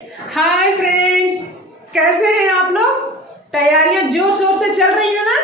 Hi friends, कैसे हैं आप लोग। तैयारियां जोर शोर से चल रही है ना।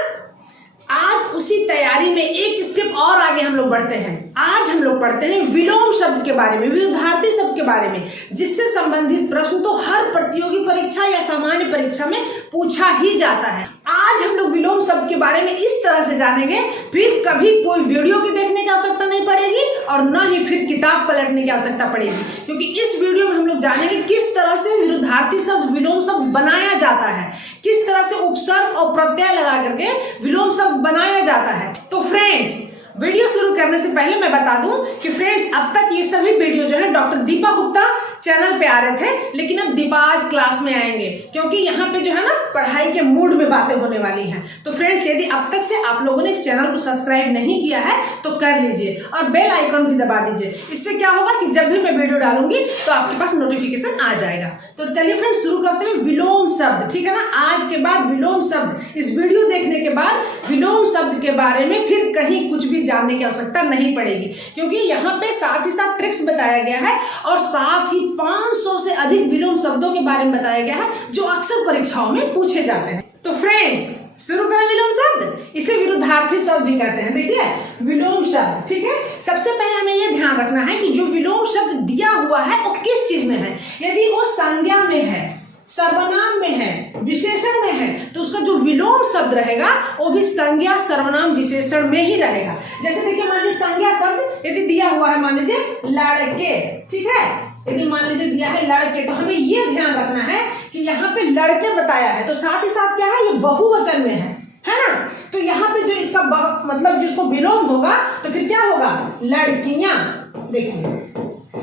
आज उसी तैयारी में एक स्टेप और आगे हम लोग बढ़ते हैं। आज हम लोग पढ़ते हैं विलोम शब्द के बारे में, विरोधार्थी शब्द के बारे में, जिससे संबंधित प्रश्न तो हर प्रतियोगी परीक्षा या सामान्य परीक्षा में पूछा ही जाता है। आज हम लोग विलोम शब्द के बारे में इस तरह से जानेंगे, फिर कभी कोई वीडियो की देखने की आवश्यकता नहीं पड़ेगी और न ही फिर किताब पलटने की आवश्यकता पड़ेगी, क्योंकि इस वीडियो में हम लोग जानेंगे किस तरह से विरोधार्थी शब्द, विलोम शब्द बनाया जाता है, किस तरह से उपसर्ग और प्रत्यय लगा करके विलोम शब्द बनाया जाता है। तो फ्रेंड्स, वीडियो शुरू करने से पहले मैं बता दूं कि फ्रेंड्स, अब तक ये सभी वीडियो जो है डॉक्टर दीपा गुप्ता चैनल पे आ रहे थे, लेकिन अब दीपा आज क्लास में आएंगे, क्योंकि यहाँ पे जो है ना पढ़ाई के मूड में बातें होने वाली हैं। तो फ्रेंड्स, यदि अब तक से आप लोगों ने इस चैनल को सब्सक्राइब नहीं किया है तो कर लीजिए और बेल आइकन भी दबा दीजिए। इससे क्या होगा कि जब भी मैं वीडियो डालूंगी तो आपके पास नोटिफिकेशन आ जाएगा। तो चलिए फ्रेंड्स, शुरू करते हैं विलोम शब्द, ठीक है ना। आज के बाद विलोम शब्द, इस वीडियो देखने के बाद विलोम शब्द के बारे में फिर कहीं कुछ भी जानने की आवश्यकता नहीं पड़ेगी, क्योंकि यहाँ पे साथ ही साथ ट्रिक्स बताया गया है और साथ ही 500 से अधिक विलोम शब्दों के बारे में बताया गया है जो अक्सर परीक्षाओं में पूछे जाते हैं। तो फ्रेंड्स, शुरू करें विलोम शब्द। इसे विरोधार्थी शब्द भी कहते हैं। देखिए, विलोम शब्द, ठीक है। सबसे पहले हमें यह ध्यान रखना है कि जो विलोम शब्द दिया हुआ है वो किस चीज में है। यदि वो संज्ञा में है, सर्वनाम में है, विशेषण में है, तो उसका जो विलोम शब्द रहेगा वो भी संज्ञा, सर्वनाम, विशेषण में ही रहेगा। जैसे देखिए, मान लीजिए संज्ञा शब्द यदि दिया हुआ है, मान लीजिए लड़के, ठीक है। यदि मान लीजिए दिया है लड़के, तो हमें ये ध्यान रखना है कि यहाँ पे लड़के बताया है, तो साथ ही साथ क्या है, ये बहुवचन में है ना। तो यहाँ पे जो इसका मतलब जिसको विलोम होगा तो फिर क्या होगा, लड़कियां। देखिए,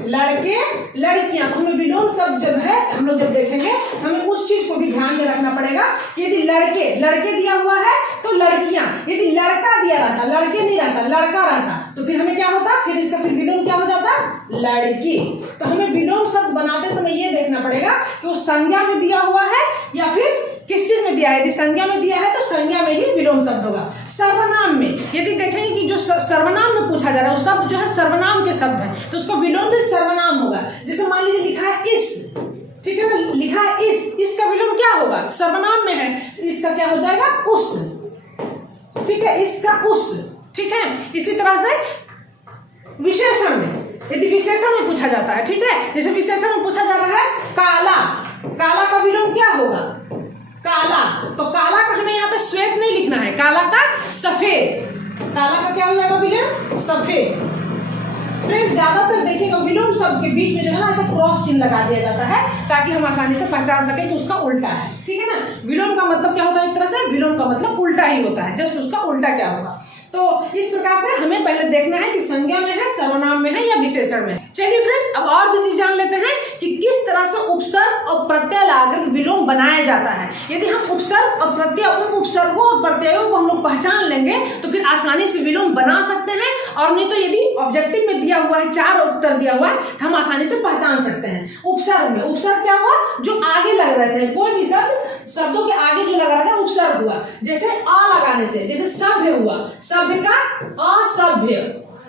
लड़के, लड़कियां। तो हमें विलोम शब्द जब है, हम लोग जब देखेंगे तो हमें उस चीज को भी ध्यान में रखना पड़ेगा कि यदि लड़के, लड़के दिया हुआ है तो लड़कियां। यदि लड़का दिया रहता, लड़के नहीं रहता, लड़का रहता, तो फिर हमें क्या होता, फिर इसका फिर विलोम क्या हो जाता, लड़की। तो हमें विलोम शब्द बनाते समय ये देखना पड़ेगा कि वो संज्ञा में दिया हुआ है या फिर किस चीज में दिया है। यदि संज्ञा में दिया है तो संज्ञा में ही विलोम शब्द होगा। सर्वनाम में यदि देखेंगे कि जो सर्वनाम में पूछा जा रहा है वो शब्द जो है सर्वनाम के शब्द है, तो उसका विलोम भी सर्वनाम होगा। जैसे मान लीजिए लिखा है इस, ठीक है ना, लिखा है इसका विलोम क्या होगा, सर्वनाम में है, इसका क्या हो जाएगा, उस, ठीक है, इसका उस, ठीक है। इसी तरह से विशेषण में, यदि विशेषण में पूछा जाता है, ठीक है, जैसे विशेषण में पूछा जा रहा है काला, काला का विलोम क्या होगा, काला। तो काला का हमें यहाँ पे श्वेत नहीं लिखना है, काला का सफेद, काला का क्या हो जाएगा विलोम, सफेद। फ्रेंड्स, ज्यादातर देखिएगा विलोम शब्द के बीच में जो है ना ऐसा क्रॉस चिन्ह लगा दिया जाता है ताकि हम आसानी से पहचान सके कि उसका उल्टा है, ठीक है ना। विलोम का मतलब क्या होता है, एक तरह से विलोम का मतलब उल्टा ही होता है, जस्ट उसका उल्टा क्या होगा। तो इस प्रकार से हमें पहले देखना है कि संज्ञा में है, सर्वनाम में है या विशेषण में है। चलिए फ्रेंड्स, अब और भी चीज जान लेते हैं कि किस तरह से उपसर्ग और प्रत्यय लाकर विलोम बनाया जाता है। यदि हम उपसर्ग और प्रत्यय, उन उपसर्गों और प्रत्ययों को हम लोग पहचान लेंगे तो फिर आसानी से विलोम बना सकते हैं, और नहीं तो यदि ऑब्जेक्टिव में दिया हुआ है, 4 उत्तर दिया हुआ है, तो हम आसानी से पहचान सकते हैं। उपसर्ग में, उपसर्ग क्या हुआ, जो आगे लग रहे थे, कोई भी शब्दों के आगे जो लगा रहा था उपसर्ग हुआ। जैसे अ लगाने से, जैसे सभ्य हुआ, सभ्य का असभ्य,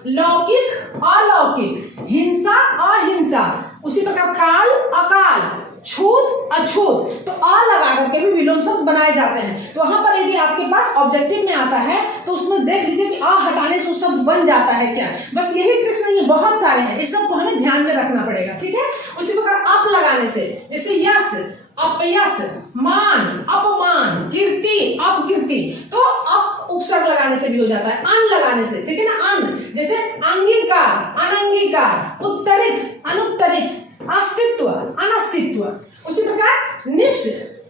लौकिक अलौकिक, हिंसा अहिंसा, उसी प्रकार काल अकाल, छूत अछूत। तो अ लगा करके भी विलोम शब्द बनाए जाते हैं। तो वहां पर यदि आपके पास ऑब्जेक्टिव में आता है तो उसमें देख लीजिए कि अ हटाने से वो शब्द बन जाता है क्या। बस यही ट्रिक्स नहीं है, बहुत सारे हैं, इस सब को हमें ध्यान में रखना पड़ेगा, ठीक है। उसी प्रकार अप लगाने से, जैसे यश अपयश, मान अपमान, कीर्ति अपकीर्ति, तो अप उपसर्ग लगाने से भी हो जाता है। अन लगाने से, ठीक है ना, अन, जैसे अंगीकार अनंगीकार, उत्तरित अनुत्तरित, अस्तित्व अनस्तित्व। उसी प्रकार निश,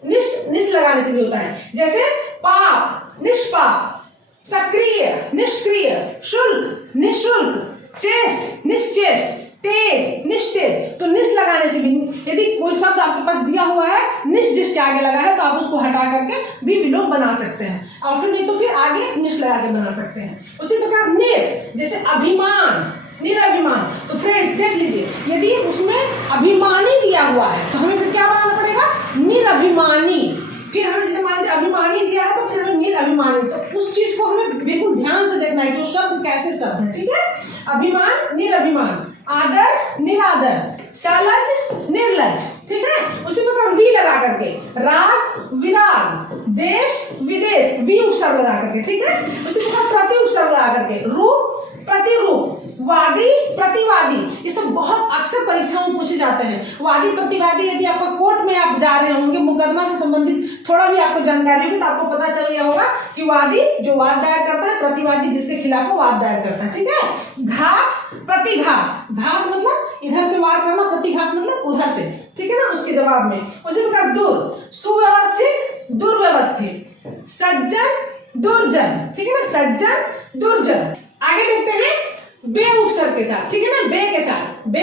निश लगाने से भी होता है, जैसे पाप निष्पाप, सक्रिय निष्क्रिय, शुल्क निःशुल्क, चेष्ट निश्चेष्ट, तेज निस्तेज। तो निश लगाने से भी, यदि कोई शब्द आपके पास दिया हुआ है, निश जिसके आगे लगा है, तो आप उसको हटा करके भी विलोम बना सकते हैं, और फिर नहीं तो फिर आगे निश लगा के बना सकते हैं। उसी प्रकार निर, जैसे अभिमान निरभिमान। तो फ्रेंड्स देख लीजिए, यदि उसमें अभिमानी दिया हुआ है तो हमें फिर क्या बनाना पड़ेगा, निरभिमानी। फिर हमें जैसे मान लीजिए अभिमानी दिया है तो फिर हमें निरभिमानी, तो उस चीज को हमें बिल्कुल ध्यान से देखना है कि वो शब्द कैसे शब्द है, ठीक है। अभिमान निरभिमान, आदर निरादर, सलज निर्लज, ठीक है। उसी प्रकार वी लगा करके राग विराग, देश विदेश, वी उपसर्ग लगा करके, ठीक है। उसी प्रकार प्रति उपसर्ग लगा करके रूप प्रतिरूप, वादी प्रतिवादी, ये सब बहुत अक्सर परीक्षाओं में पूछे जाते हैं। वादी प्रतिवादी, यदि आपका कोर्ट में आप जा रहे होंगे, मुकदमा से संबंधित थोड़ा भी आपको जानकारी होगी तो आपको पता चल गया होगा कि वादी जो वाद दायर करता है, प्रतिवादी जिसके खिलाफ वो वाद दायर करता है, ठीक है। घात प्रतिघात, घात मतलब इधर से वार करना, प्रतिघात मतलब उधर से, ठीक है ना, उसके जवाब में। उसी प्रकार दूर, सुव्यवस्थित दुर्व्यवस्थित, सज्जन दुर्जन, ठीक है ना, सज्जन दुर्जन। आगे देखते हैं बे उपसर्ग के साथ, ठीक है ना, बे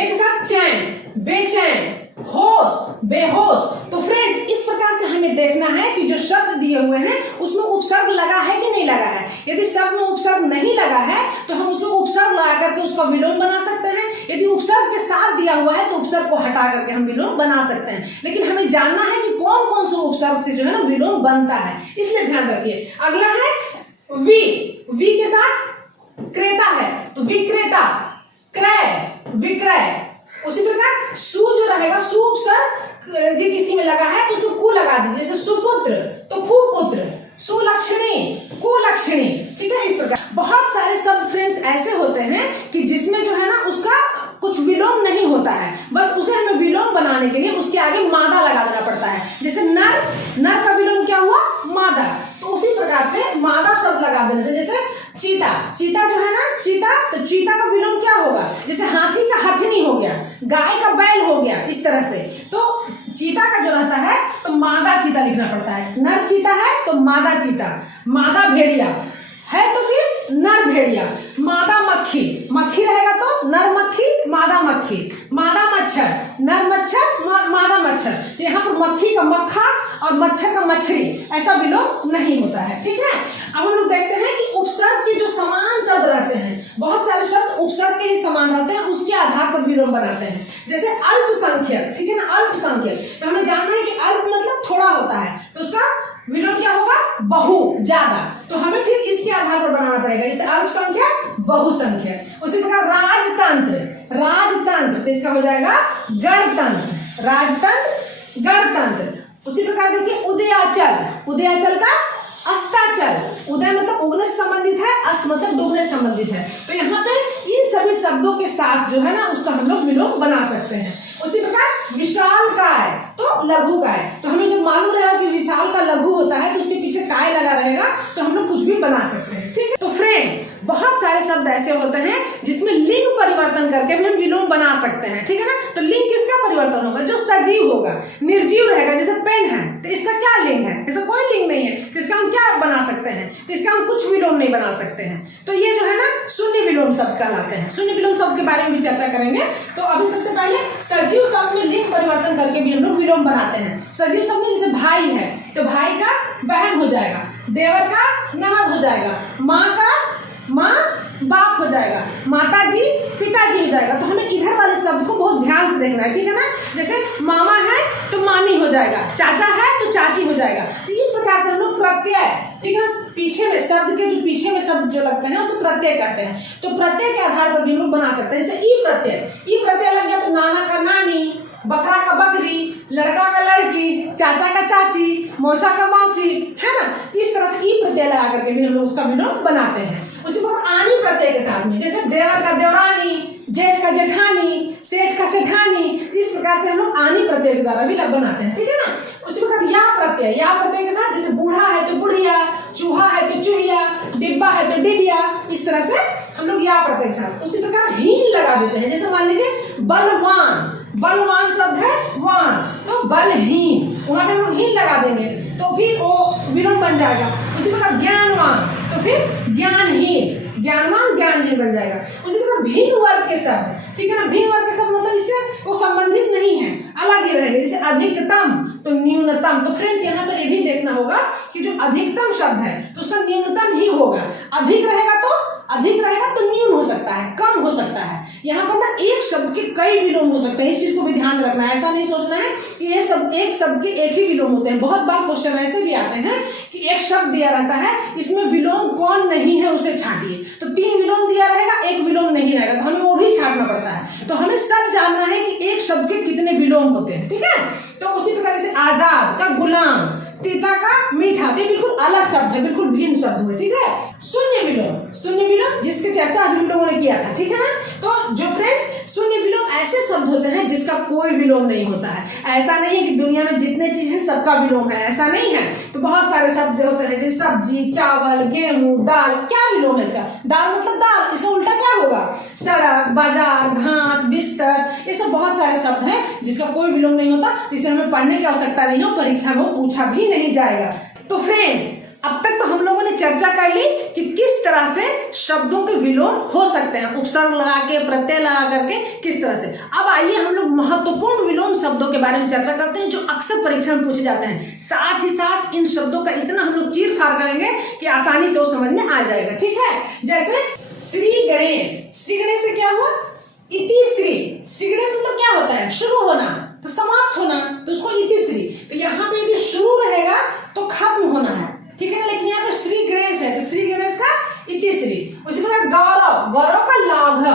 के साथ चैन, बेचैन, होश, बेहोश। तो फ्रेंड्स, इस प्रकार से हमें देखना है कि जो शब्द दिए हुए हैं उसमें उपसर्ग लगा है कि नहीं लगा है। यदि शब्द में उपसर्ग नहीं लगा है तो हम उसमें उपसर्ग लगा करके उसका विलोम बना सकते हैं। यदि उपसर्ग के साथ दिया हुआ है तो उपसर्ग को हटा करके हम विलोम बना सकते हैं। लेकिन हमें जानना है कि कौन कौन से उपसर्ग से जो है ना विलोम बनता है, इसलिए ध्यान रखिए। अगला है वी के साथ क्रेता है तो विक्रेता, क्रय विक्रय। उसी प्रकार सु जो रहेगा, सु उपसर्ग यदि किसी में लगा है तो उसमें कु लगा दीजिए, जैसे सुपुत्र तो कुपुत्र, सुलक्षणी कुलक्षणी, ठीक है। इस प्रकार बहुत सारे शब्द फ्रेंड्स ऐसे होते हैं कि जिसमें जो है ना उसका कुछ विलोम नहीं होता है, बस उसे हमें विलोम बनाने के लिए उसके आगे मादा लगा देना पड़ता है। जैसे नर का विलोम क्या हुआ, मादा, तो उसी प्रकार से मादा शब्द लगा देने से, जैसे चीता जो है ना, चीता, तो चीता का विलोम क्या होगा, जैसे हाथी का हथनी हो गया, गाय का बैल हो गया, इस तरह से। तो चीता का जो रहता है तो मादा चीता लिखना पड़ता है। नर चीता है तो मादा चीता, मादा भेड़िया है तो फिर नर भेड़िया, मादा मक्खी, मक्खी रहेगा तो नर मक्खी मादा मक्खी, मादा मच्छर नर मच्छर मादा मच्छर। तो यहाँ पर मक्खी का मक्खा और मच्छर का मछली, ऐसा विलोम नहीं होता है, ठीक है। अब हम लोग देखते हैं कि उपसर्ग के जो समान शब्द रहते हैं, बहुत सारे शब्द उपसर्ग के ही समान रहते हैं, उसके आधार पर विलोम बनाते हैं। जैसे अल्पसंख्यक, ठीक है ना, अल्पसंख्यक, तो हमें जानना है कि अल्प मतलब थोड़ा होता है, तो उसका विलोम क्या होगा, बहु ज्यादा। तो हमें फिर इसके आधार पर बनाना पड़ेगा, जैसे अल्पसंख्यक बहुसंख्यक। उसी प्रकार राजतंत्र तो इसका हो जाएगा गणतंत्र, राजतंत्र गणतंत्र। उसी प्रकार देखिए उदयाचल का अस्ताचल, उदय मतलब उगने से संबंधित है, अस्त मतलब डूबने से संबंधित है। तो यहाँ पे इन सभी शब्दों के साथ जो है ना उसका हम लोग विलोम बना सकते हैं। उसी प्रकार विशालकाय तो लघुकाय, तो हमें जब मालूम रहेगा कि विशाल का लघु होता है तो उसके पीछे काय लगा रहेगा तो हम लोग कुछ भी बना सकते हैं, ठीक है। तो फ्रेंड्स, बहुत सारे शब्द ऐसे होते हैं जिसमें लिंग परिवर्तन करके भी हम विलोम बना सकते हैं, ठीक है ना। तो लिंग किसका परिवर्तन होगा, जो सजीव होगा, निर्जीव रहेगा, जैसे पेन है तो इसका क्या लिंग है, इसका कोई लिंग नहीं है, तो इसका हम क्या बना सकते हैं, तो इसका हम कुछ विलोम नहीं बना सकते हैं। तो ये जो है ना शून्य विलोम शब्द कहलाते हैं। शून्य विलोम शब्द के बारे में भी चर्चा करेंगे। तो अभी सबसे पहले सजीव शब्द में लिंग परिवर्तन करके भी हम लोग विलोम बनाते हैं। सजीव शब्द में जैसे भाई है तो भाई का बहन हो जाएगा, देवर का ननद हो जाएगा, माँ बाप हो जाएगा, माताजी पिताजी हो जाएगा। तो हमें इधर वाले शब्द को बहुत ध्यान से देखना है, ठीक है ना। जैसे मामा है तो मामी हो जाएगा, चाचा है तो चाची हो जाएगा। तो इस प्रकार से हम लोग प्रत्यय, ठीक है ना, पीछे में शब्द के जो पीछे में शब्द जो लगते हैं उसे प्रत्यय कहते हैं। तो प्रत्यय के आधार पर भी हम लोग बना सकते हैं। जैसे ई प्रत्यय लग गया तो नाना का नानी, बकरा का बकरी, लड़का का लड़की, चाचा का चाची, मौसा का मौसी, है ना। इस तरह से ई प्रत्यय लगा करके भी हम लोग उसका विलोम बनाते हैं। उसी प्रकार आनी प्रत्यय के साथ में, जैसे देवर का देवरानी, जेठ का जेठानी, सेठ का सेठानी, इस प्रकार से हम लोग आनी प्रत्यय के द्वारा भी बनाते हैं, ठीक है ना। उसी प्रकार या प्रत्यय के साथ, जैसे बूढ़ा है तो बुढ़िया, चूहा है तो चूहिया, डिब्बा है तो डिबिया, इस तरह से हम लोग या प्रत्यय के साथ। उसी प्रकार हीन लगा देते हैं, जैसे मान लीजिए बलवान शब्द है वान, तो बलहीन, वहां पे हम लोग हीन लगा देंगे तो फिर वो विलोम बन जाएगा। उसी प्रकार ज्ञानवान तो फिर ज्ञानहीन, ज्ञानवान ज्ञानहीन बन जाएगा। उसी प्रकार भिन्न वर्ग के शब्द, ठीक है ना, भिन्न वर्ग के शब्द मतलब इससे वो संबंधित नहीं है, अलग ही रहेंगे। जैसे अधिकतम तो न्यूनतम। तो फ्रेंड्स, यहाँ पर ये भी देखना होगा कि जो अधिकतम शब्द है तो उसका न्यूनतम ही होगा, अधिक रहेगा तो अधिक रहेगा तो न्यून हो सकता है, कम हो सकता है। यहाँ पर ना एक शब्द के कई विलोम हो सकते हैं, इस चीज को भी ध्यान रखना है। ऐसा नहीं सोचना है कि ये सब एक शब्द के एक ही विलोम होते हैं। बहुत बार क्वेश्चन ऐसे भी आते हैं कि एक शब्द दिया रहता है, इसमें विलोम कौन नहीं है उसे छांटिए, तो 3 विलोम दिया रहेगा, 1 विलोम नहीं रहेगा, तो हमें वो भी छांटना पड़ता है। तो हमें सब जानना है कि एक शब्द के कितने विलोम होते हैं, ठीक है। तो उसी प्रकार से आजाद का गुलाम, तीता का मीठा, तो बिल्कुल अलग शब्द है, बिल्कुल भिन्न शब्द हुए, ठीक है। शून्य विलोम, शून्य विलोम जिसकी चर्चा अभी हम लोगों ने किया था, ठीक है ना। तो जो फ्रेंड्स शून्य विलोम ऐसे शब्द होते हैं जिसका कोई विलोम नहीं होता है। ऐसा नहीं है कि दुनिया में जितने चीज है सबका विलोम है, ऐसा नहीं है। तो बहुत सारे शब्द होते हैं जैसे सब्जी, चावल, गेहूं, दाल, क्या विलोम है इसका? दाल मतलब दाल, इसका उल्टा क्या होगा? सड़क, बाजार, घास, बिस्तर, ये सब बहुत सारे शब्द हैं जिसका कोई विलोम नहीं होता, जिसे हमें पढ़ने की आवश्यकता नहीं हो, परीक्षा में पूछा भी नहीं जाएगा। तो फ्रेंड्स अब तक तो हम लोगों ने चर्चा कर ली कि किस तरह से शब्दों के विलोम हो सकते हैं, उपसर्ग लगा के, प्रत्यय लगा करके, किस तरह से। अब आइए हम लोग महत्वपूर्ण विलोम शब्दों के बारे में चर्चा करते हैं जो अक्सर परीक्षा में पूछे जाते हैं। साथ ही साथ इन शब्दों का इतना हम लोग चीर फाड़ करेंगे कि आसानी से वो समझ में आ जाएगा, ठीक है। जैसे श्री गणेश, श्री गणेश से क्या हुआ? इति श्री, श्री गणेश मतलब क्या होता है? शुरू होना, तो समाप्त होना, तो उसको इति श्री। तो यहाँ पे यदि शुरू रहेगा तो खत्म होना है, ठीक है ना। लेकिन यहाँ पे श्री गणेश है तो श्री गणेश का इति श्री। उसी प्रकार गौरव, गौरव का लाभ,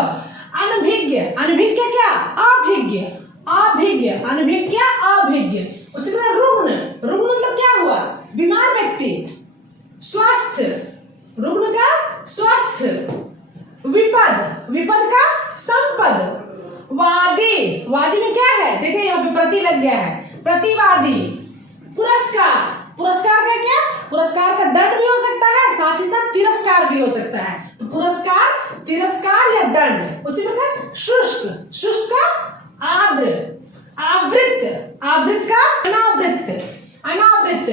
अनभिज्ञ, अनभिज्ञ क्या? अभिज्ञ, अभिज्ञ, अनभिज्ञ, अभिज्ञ। उसी प्रकार रुग्ण, रुग्ण मतलब क्या हुआ? बीमार व्यक्ति। स्वस्थ, रुग्ण का स्वस्थ। विपद, विपद का संपद। वादी, वादी में क्या है? देखिए यहाँ पे प्रति लग गया है, प्रतिवादी। पुरस्कार, पुरस्कार का क्या? पुरस्कार का दंड भी हो सकता है, साथ ही साथ तिरस्कार भी हो सकता है। तो पुरस्कार, तिरस्कार या दंड। उसी प्रकार शुष्क, शुष्क का आर्द्र। आवृत, आवृत का अनावृत, अनावृत।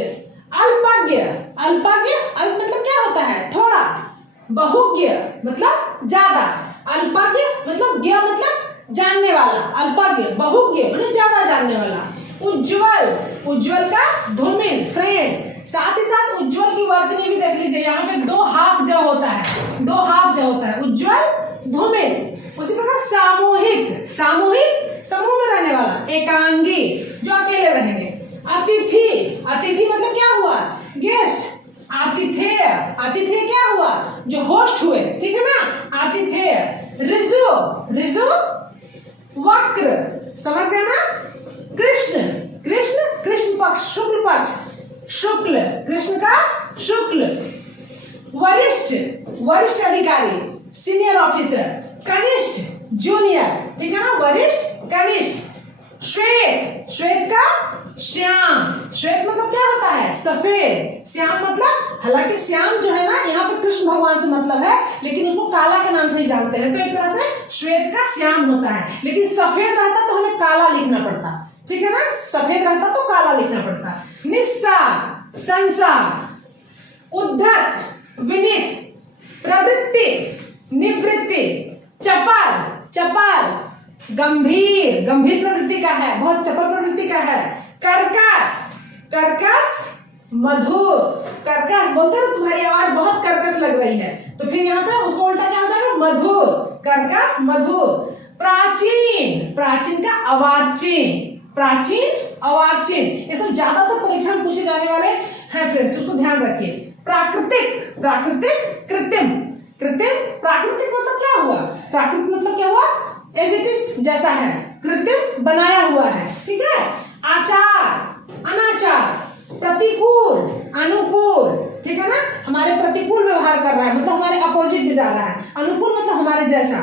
अल्पज्ञ, अल्पज्ञ, अल्प मतलब क्या होता है? थोड़ा। बहुज्ञ मतलब ज्यादा। अल्पज्ञ मतलब ज्ञ मतलब जानने वाला, अल्पज्ञ। बहुज्ञ मतलब ज्यादा जानने वाला। उज्ज्वल, उज्ज्वल का धूमिल। फ्रेंड्स साथ ही साथ उज्ज्वल की वर्तनी भी देख लीजिए, यहाँ पे 2 हाफ ज होता है, 2 हाफ ज होता है, उज्ज्वल, धूमिल। उसी प्रकार सामूहिक, सामूहिक समूह में रहने वाला। एकांगी जो अकेले रहेंगे। अतिथि, अतिथि मतलब क्या हुआ? गेस्ट। आतिथेय, आतिथेय क्या हुआ? जो होस्ट हुए, ठीक है ना, आतिथेय। ऋजु, ऋजु वक्र, समझ गए ना। कृष्ण, कृष्ण, कृष्ण पक्ष, शुक्ल पक्ष, शुक्ल, कृष्ण का शुक्ल। वरिष्ठ, वरिष्ठ अधिकारी, सीनियर ऑफिसर। कनिष्ठ, जूनियर, ठीक है ना, वरिष्ठ, कनिष्ठ। श्वेत, श्वेत का श्याम, श्वेत मतलब क्या होता है? सफेद। श्याम मतलब, हालांकि श्याम जो है ना यहाँ पे कृष्ण भगवान से मतलब है, लेकिन उसको काला के नाम से ही जानते हैं, तो एक तरह से श्वेत का श्याम होता है। लेकिन सफेद रहता तो हमें काला लिखना पड़ता, ठीक है ना, सफेद रहता तो काला लिखना पड़ता। निस्सार, संसार। उद्धत, विनीत। प्रवृत्ति, निवृत्ति। चपल, चपल गंभीर, गंभीर प्रवृत्ति का है, बहुत चपल प्रवृत्ति का है। कर्कश, कर्कश मधुर। कर्कश बोलते हो तुम्हारी आवाज बहुत कर्कश लग रही है, तो फिर यहाँ पे उसको उल्टा क्या हो जाएगा? मधुर। कर्कश मधुर। प्राचीन, प्राचीन का अवाचीन, प्राचीन अवाचीन। ये सब ज्यादातर परीक्षा में पूछे जाने वाले हैं फ्रेंड्स, उसको ध्यान रखिए। प्राकृतिक, प्राकृतिक कृत्रिम, कृत्रिम। प्राकृतिक मतलब क्या हुआ? प्राकृतिक मतलब क्या हुआ? एज इट इज, जैसा है। कृत्रिम बनाया हुआ है, ठीक है। आचार, अनाचार। प्रतिकूल, अनुकूल, ठीक है ना, हमारे प्रतिकूल व्यवहार कर रहा है मतलब हमारे अपोजिट में जा रहा है। अनुकूल मतलब हमारे जैसा।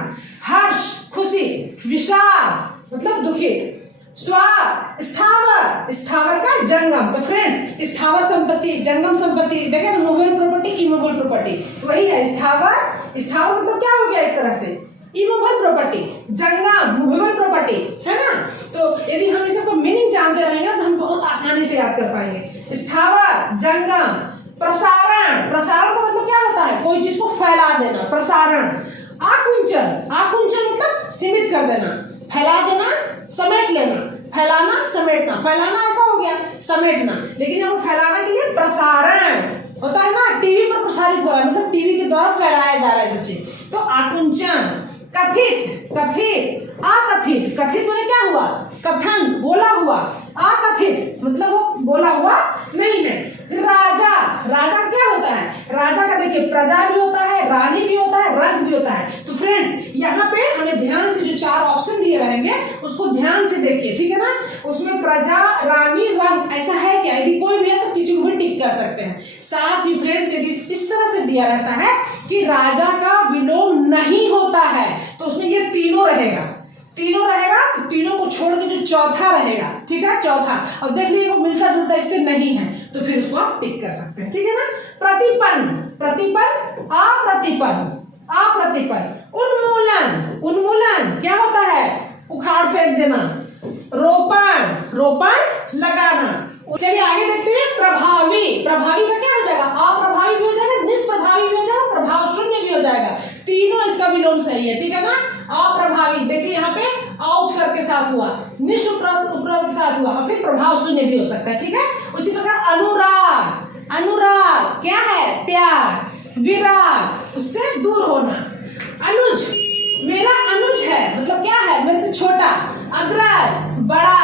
हर्ष, खुशी। विषाद मतलब दुखित। स्वार, स्थावर, स्थावर का जंगम। तो फ्रेंड्स स्थावर संपत्ति, जंगम संपत्ति देखें तो मूवेबल प्रॉपर्टी, इमूवेबल प्रॉपर्टी, तो वही है स्थावर। स्थावर मतलब क्या हो गया? एक तरह से इमूवेबल प्रॉपर्टी, जंगम मूवेबल प्रॉपर्टी, है ना। तो यदि हम इस सबको मीनिंग जानते रहेंगे तो हम बहुत आसानी से याद कर पाएंगे। स्थावर, जंगम। प्रसारण, प्रसारण का मतलब क्या होता है? कोई चीज को फैला देना, प्रसारण। आकुंचन, आकुंचन मतलब सीमित कर देना, फैला देना, समेट लेना। फैलाना, समेटना। फैलाना ऐसा हो गया, समेटना। लेकिन हम फैलाना के लिए प्रसारण होता है ना, टीवी पर प्रसारित हो रहा है मतलब टीवी के द्वारा फैलाया जा रहा है सब चीज। तो आकुंचन। कथित, कथित, अकथित। कथित मतलब क्या हुआ? कथन, बोला हुआ। अकथित मतलब वो बोला हुआ नहीं है। राजा, राजा क्या होता है? राजा का देखिए प्रजा भी होता है, रानी भी होता है, रंग भी होता है। तो फ्रेंड्स यहाँ पे हमें ध्यान से जो 4 ऑप्शन दिए रहेंगे उसको ध्यान से देखिए, ठीक है ना। उसमें प्रजा, रानी, रंग ऐसा है क्या? यदि कोई भी है तो किसी को भी टिक कर सकते हैं। साथ ही फ्रेंड्स यदि इस तरह से दिया रहता है कि राजा का विलोम नहीं होता है तो उसमें ये तीनों रहेगा, तीनों रहेगा। तो तीनों को छोड़ के जो चौथा रहेगा, ठीक है, चौथा, और देख लीजिए वो मिलता जुलता इससे नहीं है तो फिर उसको आप टिक कर सकते हैं, ठीक है ना। प्रतिपन्न, प्रतिपन्न, अप्रतिपन्न, अप्रतिपन्न। उन्मूलन, उन्मूलन क्या होता है? उखाड़ फेंक देना। रोपण, रोपण लगाना। चलिए आगे देखते हैं। प्रभावी, प्रभावी का क्या हो जाएगा? अप्रभावी भी हो जाएगा, निष्प्रभावी भी हो जाएगा, प्रभाव शून्य भी हो जाएगा। तीनों इसका विलोम सही है, ठीक है ना। अप्रभावी देखिए यहाँ पे अ उपसर्ग के साथ हुआ, निश उपसर्ग के साथ हुआ, और फिर प्रभाव शून्य भी हो सकता है, ठीक है। उसी प्रकार अनुराग, अनुराग क्या है? प्यार। विराग उससे दूर होना। अनुज, मेरा अनुज है मतलब क्या है? मेरे से छोटा। अग्रज बड़ा।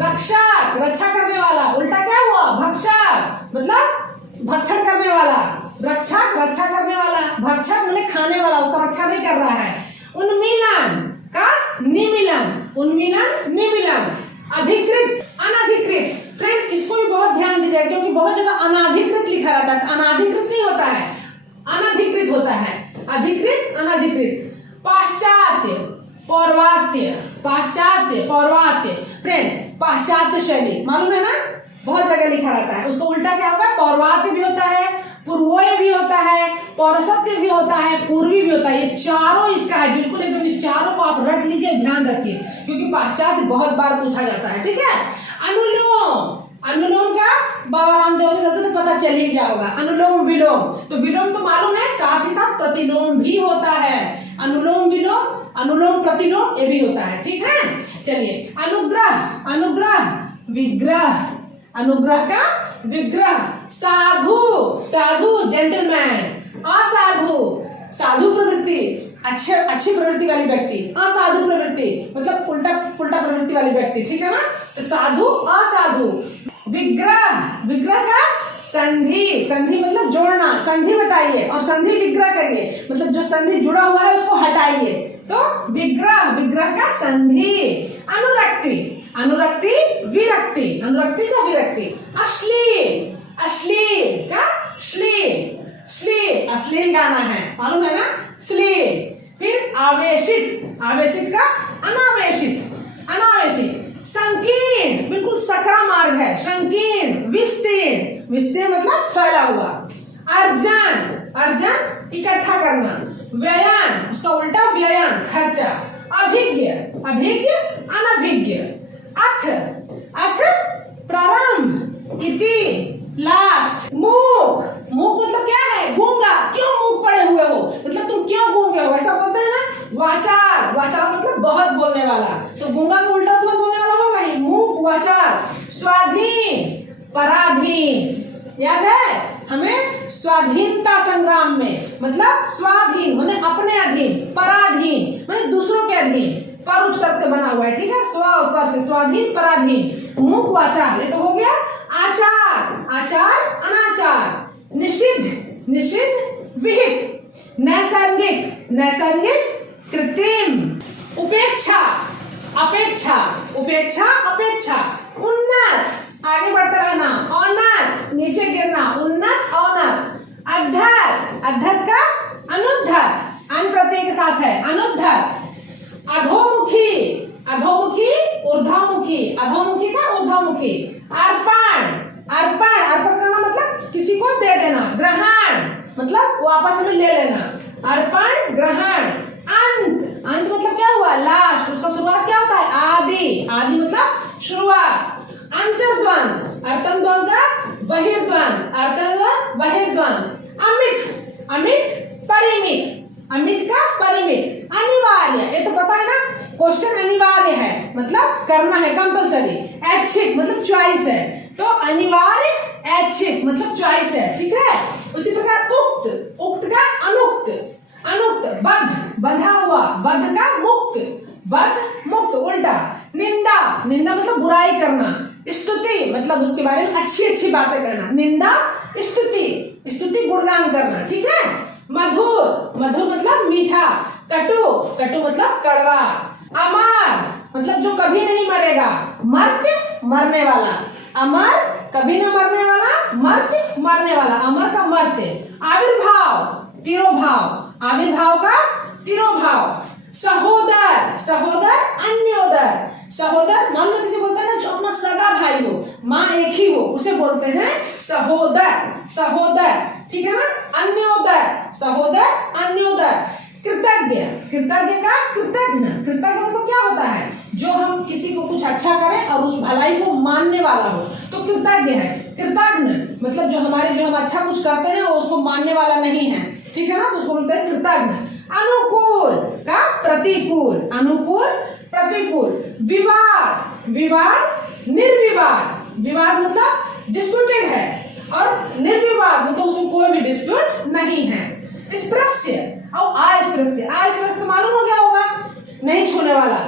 रक्षक, रक्षा करने वाला, उल्टा क्या हुआ? भक्षक मतलब भक्षण करने वाला। रक्षक रक्षा करने वाला, भक्षक मतलब खाने वाला, उसका रक्षा नहीं कर रहा है। उन्मीलन का निमीलन, उन्मीलन, निमीलन। अधिकृत, अनधिकृत। फ्रेंड्स इसको भी बहुत ध्यान दीजिए क्योंकि बहुत जगह अनाधिकृत लिखा रहता है, अनाधिकृत नहीं होता है, अनधिकृत होता है। अधिकृत, अनधिकृत। पाश्चात्य, पौर्वात्य, पाश्चात्य, पौर्वात्य। फ्रेंड्स पाश्चात्य शैली मालूम है ना, बहुत जगह लिखा रहता है, उसको उल्टा क्या होगा? पौर्वात्य भी होता है, पूर्वोय भी होता है, पौरसत्य भी होता है, पूर्वी भी होता है। ये चारों इसका है, बिल्कुल एकदम इस चारों को आप रट लीजिए, ध्यान रखिए क्योंकि पाश्चात्य बहुत बार पूछा जाता है, ठीक है। अनुलोम, अनुलोम का बाबा रामदेव के चलते तो पता चल ही गया होगा। अनुलोम विलोम, तो विलोम तो मालूम है, साथ ही साथ प्रतिलोम भी होता है। अनुलोम विलोम, अनुलोम प्रतिलोम ये भी होता है, ठीक है। चलिए अनुग्रह, अनुग्रह विग्रह, अनुग्रह का विग्रह। साधु, साधु जेंटलमैन। असाधु, साधु प्रवृत्ति, अच्छे अच्छी प्रवृत्ति वाली व्यक्ति। असाधु प्रवृत्ति मतलब उल्टा पुल्टा प्रवृत्ति वाली व्यक्ति, ठीक है ना। तो साधु, असाधु। विग्रह, विग्रह का संधि, संधि मतलब जोड़ना, संधि बताइए और संधि विग्रह करिए, मतलब जो संधि जुड़ा हुआ है उसको हटाइए, तो विग्रह, विग्रह का संधि। अनुरक्ति, अनुरक्ति, विरक्ति, अनुरक्ति का विरक्ति। अश्लील, अश्लील का श्लील, श्लील अश्लील गाना है, मालूम है ना, श्लील। फिर आवेशित, आवेशित का अनावेशित, अनावेशित। संकीर्ण बिल्कुल सकरा मार्ग है, संकीर्ण। विस्तीर्ण, विस्तीर्ण मतलब फैला हुआ। अर्जन, अर्जन इकट्ठा करना। व्ययन उसका उल्टा व्ययन खर्चा। अभिज्ञ, अभिज्ञ अनभिज्ञ। अथ, अथ प्रारंभ, इति लास्ट। मूक, मूक मतलब क्या है? गूंगा। क्यों मूक पड़े हुए हो मतलब तुम क्यों गूंगे हो, ऐसा बोलते हैं ना। वाचार, वाचार मतलब बहुत बोलने वाला, तो गूंगा को उल्टा बहुत बोलने वाला होगा ही। मूक, वाचार। स्वाधीन, पराधीन, याद है हमें स्वाधीनता संग्राम में, मतलब स्वाधीन माने अपने अधीन, पराधीन माने दूसरों के अधीन, पर उपसर्ग से बना हुआ है, ठीक है। स्व ऊपर से, स्वाधीन, पराधीन। मूक, वाचार ये तो हो गया। आचार, आचार अनाचार। निषिद्ध, निषिद्ध विहित। नैसर्गिक, नैसर्गिक कृत्रिम। उपेक्षा, अपेक्षा, उपेक्षा, अपेक्षा। उन्नत आगे बढ़ता रहना, औन्नत नीचे गिरना, उन्नत औन्नत। अद्धत, अद्धत का अनुद्धत, अन प्रत्यय के साथ है, अनुद्धत। अधोमुखी, अधोमुखी, ऊर्ध्वमुखी, अधोमुखी का ऊर्ध्वमुखी। अर्पण, अर्पण, अर्पण करना मतलब किसी को दे देना। ग्रहण मतलब वापस में ले लेना। अर्पण, ग्रहण। अंत, अंत मतलब क्या हुआ? लास्ट, उसका शुरुआत क्या होता है? आदि, आदि मतलब शुरुआत। अंतर्द्वंद, अर्तंद्वंद का बहिर्द्वंद, अर्तंद्वंद बहिर्द्वंद। अमित, अमित परिमित, अमित का परिमित। अनिवार्य ये तो पता है ना, क्वेश्चन अनिवार्य है मतलब करना है, कंपलसरी। ऐच्छिक मतलब चॉइस है, तो अनिवार्य ऐच्छिक मतलब चॉइस है, ठीक है। उसी प्रकार उक्त, उक्त का अनुक्त, अनुक्त, बद्ध, बंधा हुआ, बद्ध का मुक्त, बद्ध मुक्त उल्टा। निंदा, निंदा मतलब बुराई करना। स्तुति मतलब उसके बारे में अच्छी अच्छी बातें करना। निंदा स्तुति, स्तुति गुणगान करना, ठीक है। मधुर, मधुर मतलब मीठा। कटु, कटु मतलब कड़वा। अमर मतलब जो कभी नहीं मरेगा। मर्त्य मरने वाला, अमर कभी न मरने वाला, मर्त्य मरने वाला, अमर का मर्त्य। आविर्भाव तिरोभाव, आविर्भाव का तिरोभाव। सहोदर, सहोदर अन्योदर, सहोदर मान लो किसी बोलते हैं ना जो अपना सगा भाई हो, माँ एक ही हो, उसे बोलते हैं सहोदर, सहोदर, ठीक है ना। अन्योदर, सहोदर अन्योदर। कृतज्ञ, कृतज्ञ का कृतज्ञ, कृतज्ञ मतलब क्या होता है, जो हम किसी को कुछ अच्छा करें और उस भलाई को मानने वाला हो तो कृतज्ञ है। कृतज्ञ मतलब जो हम अच्छा कुछ करते हैं और उसको मानने वाला नहीं है, ठीक है ना, तो उसको बोलते हैं कृतज्ञ। अनुकूल का प्रतिकूल, अनुकूल प्रतिकूल। विवाद, विवाद निर्विवाद, विवाद मतलब डिस्प्यूटेड है और निर्विवाद मतलब उसमें कोई भी डिस्प्यूट नहीं है। स्पृश्य और अस्पृश्य, अस्पृश्य तो मालूम हो गया होगा, नहीं छूने वाला।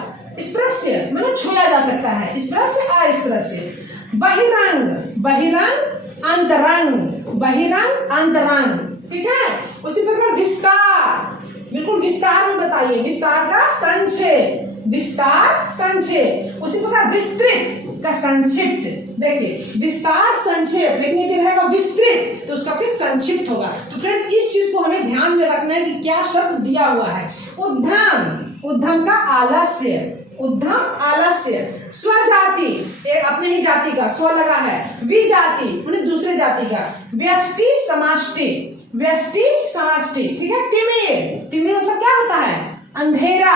स्पृश्य माने छुआ जा सकता है, स्पृश्य अस्पृश्य। बहिरंग, बहिरंग अंतरंग, बहिरंग अंतरंग, ठीक है। उसी प्रकार विस्तार, बिल्कुल विस्तार में बताइए, विस्तार का संक्षेप, विस्तार संक्षेप। उसी प्रकार विस्तृत का संक्षिप्त, देखिए विस्तार संक्षेप, लेकिन यदि रहेगा विस्तृत तो उसका फिर संक्षिप्त होगा। तो फ्रेंड्स इस चीज को हमें ध्यान में रखना है कि क्या शब्द दिया हुआ है। उद्यम, उद्यम का आलस्य, उद्यम आलस्य। स्वजाति, एक अपने ही जाति का, स्व लगा है। विजाति मतलब दूसरे जाति का। व्यष्टि समाष्टि, व्यष्टि समाष्टि, ठीक है। तिमिर, तिमिर मतलब क्या होता है, अंधेरा।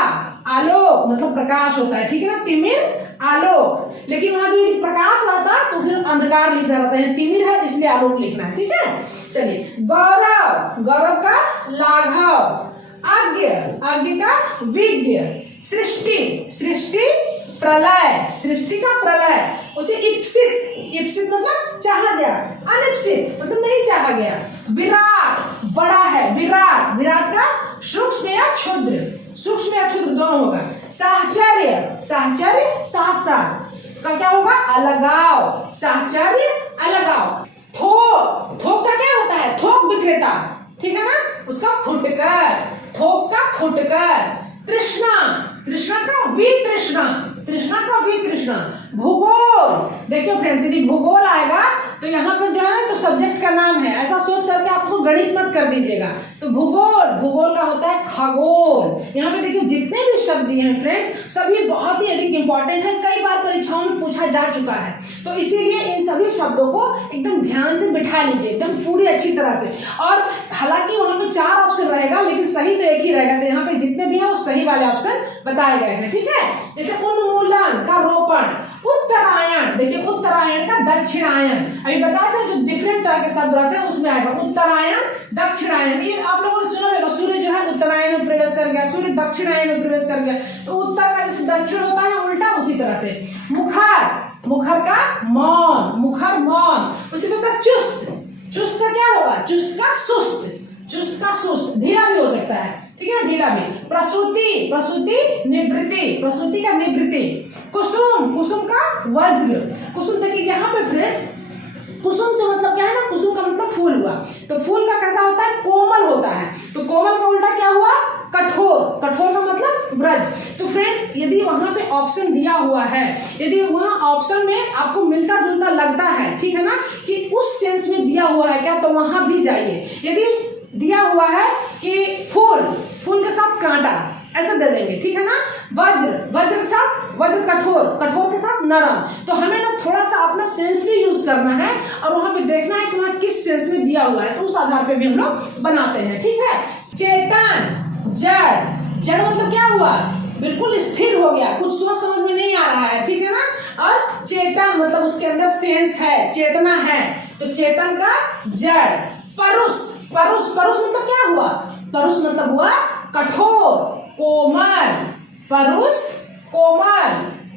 आलोक मतलब प्रकाश होता है, ठीक है ना, तिमिर आलोक। लेकिन वहां जो प्रकाश रहता है तो फिर अंधकार लिखना रहता है, तिमिर है इसलिए आलोक लिखना है, ठीक है। चलिए गौरव, गौरव का लाघव। आज्ञ, आज्ञ का विज्ञ। सृष्टि, सृष्टि प्रलय, सृष्टि का प्रलय। उसे इप्सित, इप्सित मतलब चाहा गया। अनिप्सित मतलब नहीं चाहा गया। विराट बड़ा है, विराट, विराट का सूक्ष्म या क्षुद्र, सूक्ष्म या क्षुद्र दोनों होगा। साहचर्य, साहचर्य साथ साथ का क्या होगा, अलगाव, साहचर्य अलगाव। थोक, थोक का क्या होता है, थोक विक्रेता, ठीक है ना, उसका फुटकर, थोक का फुटकर। तृष्णा, तृष्णा का वितृष्णा, तृष्णा का वितृष्णा। भूगोल, देखिए फ्रेंड्स यदि भूगोल आएगा तो यहाँ पर जो है तो सब्जेक्ट का नाम है, ऐसा सोच करके आप उसको गणित मत कर दीजिएगा। तो भूगोल, भूगोल का होता है खगोल। यहाँ पे देखिए जितने भी शब्द दिए हैं फ्रेंड्स सभी बहुत ही अधिक इंपॉर्टेंट है, कई बार परीक्षाओं में पूछा जा चुका है, तो इसीलिए इन सभी शब्दों को एकदम ध्यान से बिठा लीजिए, एकदम पूरी अच्छी तरह से। और हालांकि वहाँ पे 4 ऑप्शन रहेगा लेकिन सही तो एक ही रहेगा, तो यहाँ पे जितने भी है वो सही वाले ऑप्शन बताए गए हैं, ठीक है। जैसे उन्मूलन का रोपण। उत्तरायण, देखिए उत्तरायण का दक्षिणायन, अभी बताया था जो डिफरेंट तरह के शब्द रहते हैं उसमें आएगा उत्तरायण दक्षिणायन। ये आप लोगों ने सुना होगा, सूर्य जो है उत्तरायण में प्रवेश कर गया, सूर्य दक्षिणायन में प्रवेश कर गया, तो उत्तर का जैसे दक्षिण होता है उल्टा उसी तरह से। मुखर, मुखर का मौन, मुखर मौन। उसी प्रकार चुस्त, चुस्त का क्या होगा, चुस्त का सुस्त, चुस्त का सुस्त, ढीला भी हो सकता है, ठीक है, ढीला भी। प्रसूति, प्रसूति निवृत्ति, प्रसूति का निवृत्ति। कुसुम, कुसुम का वज्र। कुसुम देखिए यहाँ पे फ्रेंड्स, कुसुम से मतलब क्या है ना, कुसुम का मतलब फूल हुआ, तो फूल का कैसा होता है, कोमल होता है, तो कोमल का उल्टा क्या हुआ, कठोर, कठोर का मतलब व्रज। तो फ्रेंड्स यदि वहां पे ऑप्शन दिया हुआ है, यदि वहां ऑप्शन में आपको मिलता जुलता लगता है, ठीक है ना, कि उस सेंस में दिया हुआ है क्या, तो वहां भी जाइए। यदि दिया हुआ है कि फूल, फूल के साथ कांटा, ऐसा दे देंगे, ठीक है ना। वज्र, वज्र के साथ वज्र कठोर, कठोर के साथ नरम। तो हमें ना थोड़ा सा अपना सेंस भी यूज करना है और वहां पे देखना है कि वहां किस सेंस में दिया हुआ है, तो उस आधार पे भी हम लोग बनाते हैं, ठीक है। चेतन, जड़, जड़ मतलब क्या हुआ, बिल्कुल स्थिर हो गया, कुछ सोच समझ में नहीं आ रहा है, ठीक है ना। और चेतन मतलब उसके अंदर सेंस है, चेतना है, तो चेतन का जड़। परुष, परुष, परुष मतलब क्या हुआ, परुष मतलब हुआ कठोर, कोमल, परुष कोमल।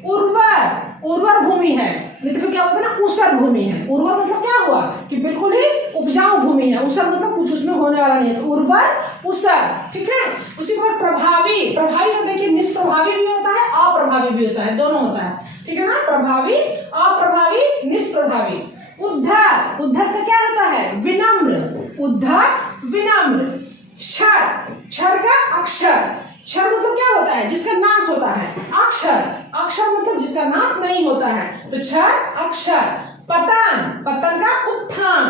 उर्वर, उर्वर भूमि है, नहीं तो फिर क्या होता है ना, ऊसर भूमि है। उर्वर मतलब क्या हुआ कि बिल्कुल ही उपजाऊ भूमि है, ऊसर मतलब कुछ उसमें होने वाला नहीं है। तो उर्वर उसर, ठीक है। उसी को प्रभावी, प्रभावी का देखिए निष्प्रभावी भी होता है, अप्रभावी भी होता है, दोनों होता है, ठीक है ना। प्रभावी, अप्रभावी, निष्प्रभावी। उद्धत, उद्धत का क्या होता है? विनम्र, उद्धत विनम्र। क्षर, क्षर का अक्षर, क्षर मतलब क्या होता है? जिसका नाश होता है। अक्षर, अक्षर मतलब जिसका नाश नहीं होता है, तो क्षर अक्षर। पतन, पतन का उत्थान,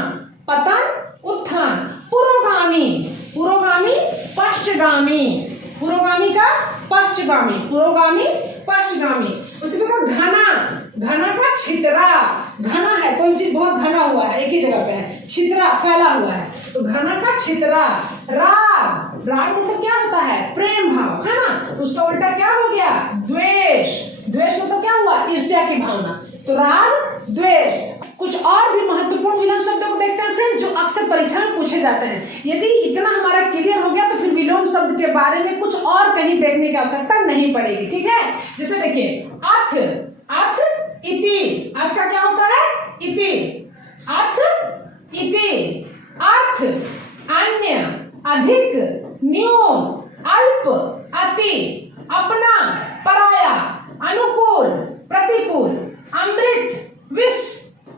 पतन उत्थान। पुरोगामी, पुरोगामी पश्चगामी, पुरोगामी का पश्चगामी, पुरोगामी पश्चगामी। उसी प्रकार घना, घना का छितरा, घना है कोई चीज बहुत घना हुआ है, एक ही जगह पे है, छितरा फैला हुआ है, तो घना का छितरा। राग, राग मतलब क्या होता है? प्रेम भाव, है ना। तो उसका उल्टा क्या हो गया? द्वेष, द्वेष मतलब क्या हुआ? ईर्ष्या की भावना। तो राग द्वेष। कुछ और भी महत्वपूर्ण विलोम शब्दों को देखते हैं फ्रेंड्स, जो अक्सर परीक्षा में पूछे जाते हैं। यदि इतना हमारा क्लियर हो गया तो फिर विलोम शब्द के बारे में कुछ और कहीं देखने की आवश्यकता नहीं पड़ेगी, ठीक है। जैसे देखिए अथ, अथ इति, अथ का क्या होता है? इति, अथ इति। अर्थ, अन्य, अधिक, न्यून, अल्प, अति, अपना, पराया, अनुकूल, प्रतिकूल। अमृत, विष,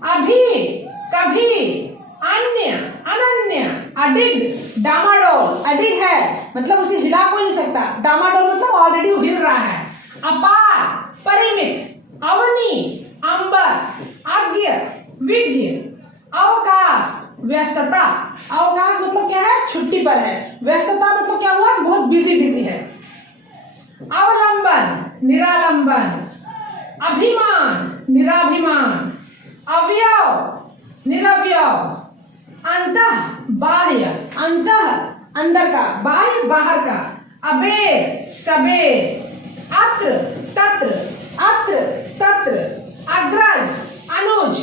अभी, कभी, अन्य, अनन्य। अडिग, डामाडोल, अडिग है मतलब उसे हिला कोई नहीं सकता, डामाडोल मतलब ऑलरेडी हिल रहा है। अपार, परिमित, अवनी, अंबर, अज्ञ, विज्ञ। अवकाश, व्यस्तता, अवकाश मतलब क्या है? छुट्टी पर है। व्यस्तता मतलब क्या हुआ? बहुत बिजी बिजी है। अवलंबन, निरालंबन। अभिमान, निराभिमान। अवयव, निरवयव। अंतः, बाह्य, अंतः अंदर का, बाह्य बाहर का। अबेर, सबेर। अत्र, तत्र, अत्र, तत्र। अग्रज, अनुज,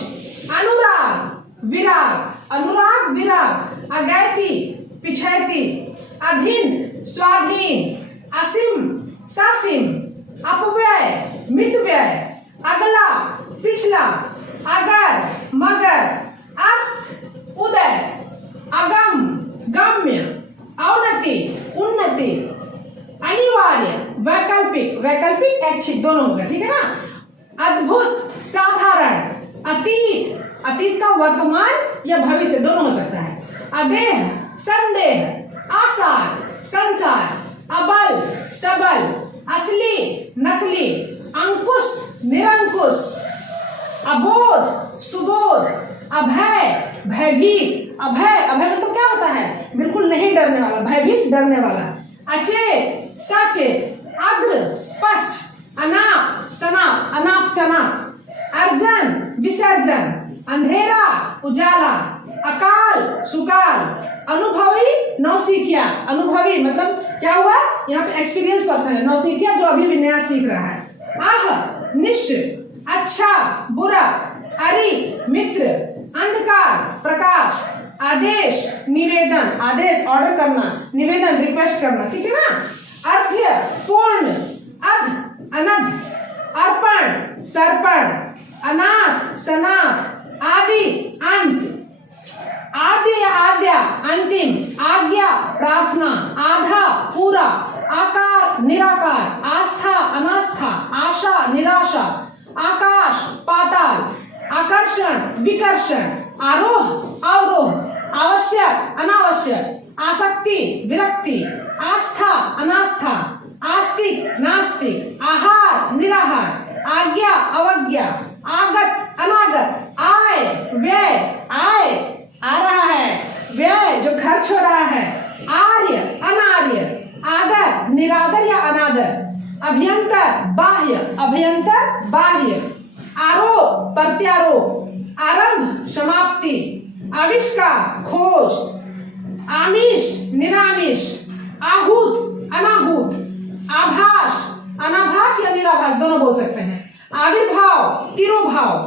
अनुराग, विराग, अनुराग विराग। अगैती, पिछैती। अधीन, स्वाधीन। असीम, ससीम। अपव्यय, मितव्यय। अगला, पिछला। अगर, मगर। अस्त, उदय। अगम, गम्य। अवनति, उन्नति। अनिवार्य, वैकल्पिक, वैकल्पिक ऐच्छिक दोनों होगा, ठीक है ना। अद्भुत, साधारण। अतीत, अतीत का वर्तमान या भविष्य दोनों हो सकता है। अदेह, संदेह। आसार, संसार। अबल, सबल। असली, नकली। अंकुश, निरंकुश। अबोध, सुबोध। अभय, भयभीत। अभय, अभय मतलब क्या होता है? बिल्कुल नहीं डरने वाला, भयभीत डरने वाला। अचेत, सचेत। अग्र, पश्च। अनाप, सनाप, अनाप शनाप। अर्जन, विसर्जन। अंधेरा, उजाला। अकाल, सुकाल। अनुभवी, नौसिखिया। अनुभवी मतलब क्या हुआ? यहाँ पे एक्सपीरियंस पर्सन है, नौसिखिया जो अभी भी नया सीख रहा है। आह, निश, अच्छा, बुरा। अरि, मित्र। अंधकार, प्रकाश। आदेश, निवेदन, आदेश ऑर्डर करना, निवेदन रिक्वेस्ट करना, ठीक है ना। अर्घ्य, पूर्ण। अध, अनध। अर्पण, सर्पण। अनाथ, सनाथ। आदि, अंत। आदि, आद्या, अंतिम। आज्ञा, प्रार्थना। आधा, पूरा। आकार, निराकार। आस्था, अनास्था। आशा, निराशा। आकाश, पाताल। आकर्षण, विकर्षण। आरोह, अवरोह। आवश्यक, अनावश्यक। आसक्ति, विरक्ति। आस्था, अनास्था। आस्तिक, नास्तिक। आहार, निराहार। आज्ञा, अवज्ञा। आगत, अनागत। आय, व्यय। आय, आ रहा है। व्यय, जो खर्च हो रहा है। आर्य, अनार्य। आदर, निरादर या अनादर। अभ्यंतर, बाह्य। अभ्यंतर, बाह्य। आरोप, प्रत्यारोप। आरंभ, समाप्ति। आविष्कार, खोज। आमिष, निरामिष। आहूत, अनाहूत। आभास, अनाभास या निराभास दोनों बोल सकते हैं। आविर्भाव, तिरोभाव।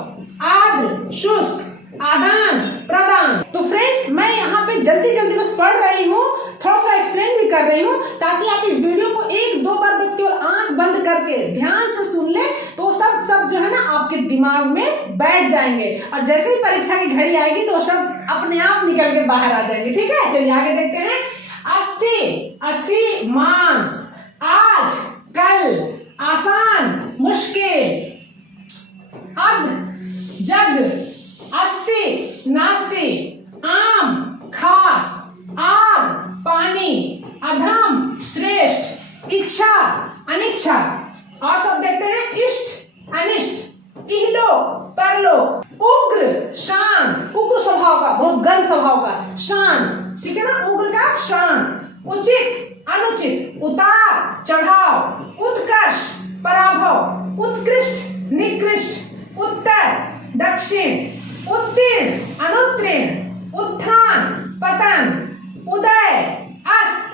आद्र, शुष्क। आदान, प्रदान। तो फ्रेंड्स मैं यहाँ पे जल्दी जल्दी बस पढ़ रही हूँ, थोड़ा थोड़ा एक्सप्लेन भी कर रही हूँ, ताकि आप इस वीडियो को एक दो बार बस केवल आंख बंद करके ध्यान से सुन ले, तो सब जो है ना आपके दिमाग में बैठ जाएंगे और जैसे ही परीक्षा की घड़ी आएगी तो शब्द अपने आप निकल के बाहर आ जाएंगे। ठीक है, चलिए आगे देखते हैं। अस्थि, अस्थि मांस, आज, कल, आसान, मुश्किल, अब, जग, अस्ति, नास्ति, आम, खास, आग, पानी, अधम, श्रेष्ठ, इच्छा, अनिच्छा। और सब देखते हैं। इष्ट, अनिष्ट, इहलोक, परलोक, उग्र, शांत, उग्र स्वभाव का, बहुत गर्म स्वभाव का, शांत, ठीक है ना, उग्र का शांत, उचित, अनुचित, उतार चढ़ाव, उत्कर्ष, पराभव, उत्कृष्ट, निकृष्ट, उत्तर, दक्षिण, उत्तीर्ण, अनुत्तीर्ण, उत्थान, पतन, उदय, अस्त,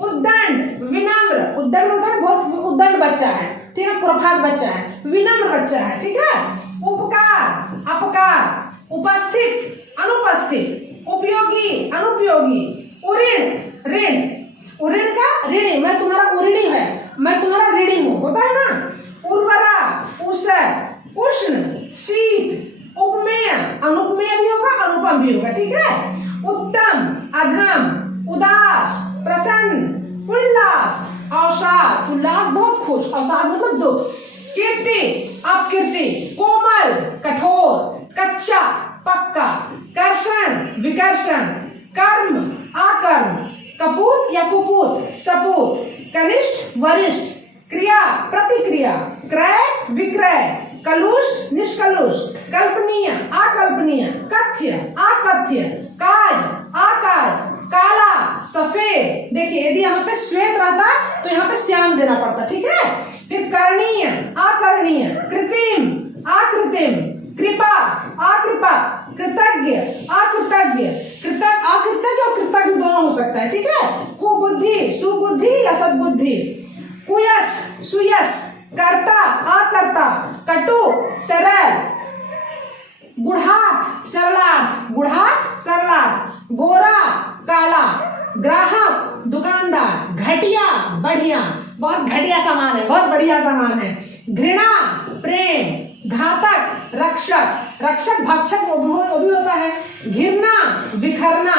उद्दंड, विनम्र, उद्दंड मतलब बहुत उद्दंड बच्चा है, ठीक है, कुरफात बच्चा है, विनम्र बच्चा है, ठीक है, उपकार, अपकार, उपस्थित, अनुपस्थित, उपयोगी, अनुपयोगी, उऋण, ऋण, उऋण का ऋणी, मैं तुम्हारा उऋणी है, मैं तुम्हारा ऋणी हूं, होता है ना, उर्वरा, ऊषर, उष्ण, शीत, उपमेय, अनुपमेय भी होगा, अनुपम भी होगा, ठीक है, उत्तम, अधम, उदास, प्रसन्न, उल्लास, अवसाद, उल्लास बहुत खुश, अवसाद मतलब दुख, कीर्ति, अपकीर्ति, कोमल, कठोर, कच्चा, पक्का, कर्षण, विकर्षण, कर्म, अकर्म, कपूत या कुपूत, सपूत, कनिष्ठ, वरिष्ठ, क्रिया, प्रतिक्रिया, क्रय, विक्रय, कलुष, निष्कलुष, कल्पनीय, अकल्पनीय, कथ्य, अकथ्य, काज, अकाज, काला, सफेद। देखिए यदि यहाँ पे श्वेत रहता तो यहाँ पे श्याम देना पड़ता, ठीक है। फिर करणीय, अकरणीय, कृत्रिम, अकृत्रिम, कृपा, अकृपा, कृतज्ञ, अकृतज्ञ, अकृतज्ञ और कृतज्ञ दोनों हो सकता है, ठीक है। कुबुद्धि, सुबुद्धि या सद्बुद्धि, कुयस, सुयस, कर्ता, अकर्ता, कटु, सरल, गुढ़ात, सरलाट, गुढ़ात, सरलाट, गोरा, काला, ग्राहक, दुकानदार, घटिया, बढ़िया, बहुत घटिया सामान है, बहुत बढ़िया सामान है, घृणा, प्रेम, घातक, रक्षक, रक्षक भक्षक वो भी होता है, घिरना, बिखरना,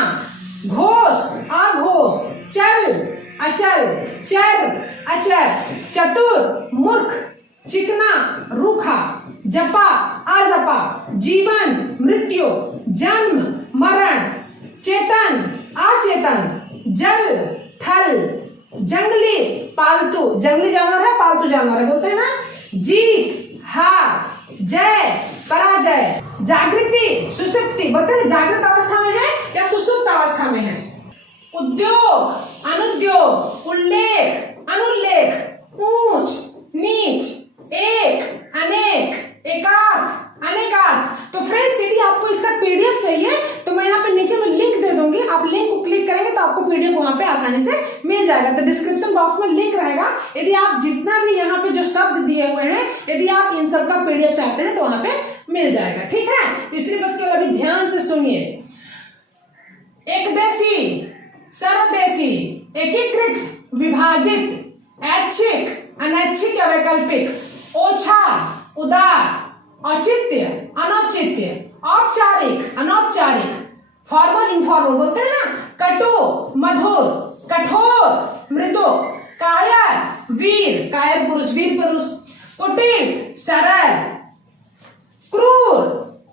घोष, अघोष, चल, अचल, चर, अचर, चतुर, मूर्ख, चिकना, रूखा, जपा, अजपा, जीवन, मृत्यु, जन्म, मरण, चेतन, अचेतन, जल, थल, जंगली, पालतू, जंगली जानवर है, पालतू जानवर है, बोलते हैं ना, जीत, हार, जय, पराजय, जागृति, सुषुप्ति, बोलते हैं जागृत अवस्था में है या सुषुप्त अवस्था में है, उद्योग, अनुद्योग, उल्लेख, अनुल्लेख, ऊंच, नीच, एक, अनेक, एकार्थ, अनेकार्थ। तो फ्रेंड्स यदि आपको इसका पीडीएफ चाहिए तो मैं यहाँ पे नीचे में लिंक दे दूंगी, आप लिंक को क्लिक करेंगे तो आपको पीडीएफ वहाँ पे आसानी से मिल जाएगा। तो डिस्क्रिप्शन बॉक्स में लिंक रहेगा, यदि आप जितना भी यहाँ पे जो शब्द दिए हुए हैं यदि आप इन सब का पीडीएफ चाहते हैं तो वहाँ पे मिल जाएगा, ठीक है। तो इसलिए बस केवल अभी ध्यान से सुनिए। एकदेशी, सर्वदेशी, एकीकृत, विभाजित, ऐच्छिक, अनैच्छिक या वैकल्पिक, ओछा, उदार, औचित्य, अनौचित्य, औपचारिक, अनौपचारिक, फॉर्मल, इनफॉर्मल, बोलते हैं ना, कटु, मधुर, कठोर, मृदु, कायर, वीर, कायर पुरुष, वीर पुरुष, कुटिल, सरल, क्रूर,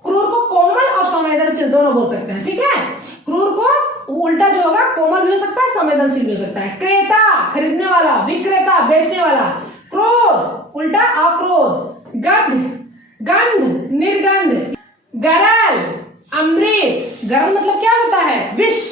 क्रूर को कोमल और संवेदनशील दोनों बोल सकते हैं, ठीक है। क्रूर को उल्टा जो होगा कोमल भी हो सकता है, संवेदनशील भी हो सकता है। क्रेता, खरीदने वाला, विक्रेता, बेचने वाला, क्रोध, उल्टा अक्रोध, गंध, गंध, निर्गंध, गरल, अमृत, गरल मतलब क्या होता है, विष,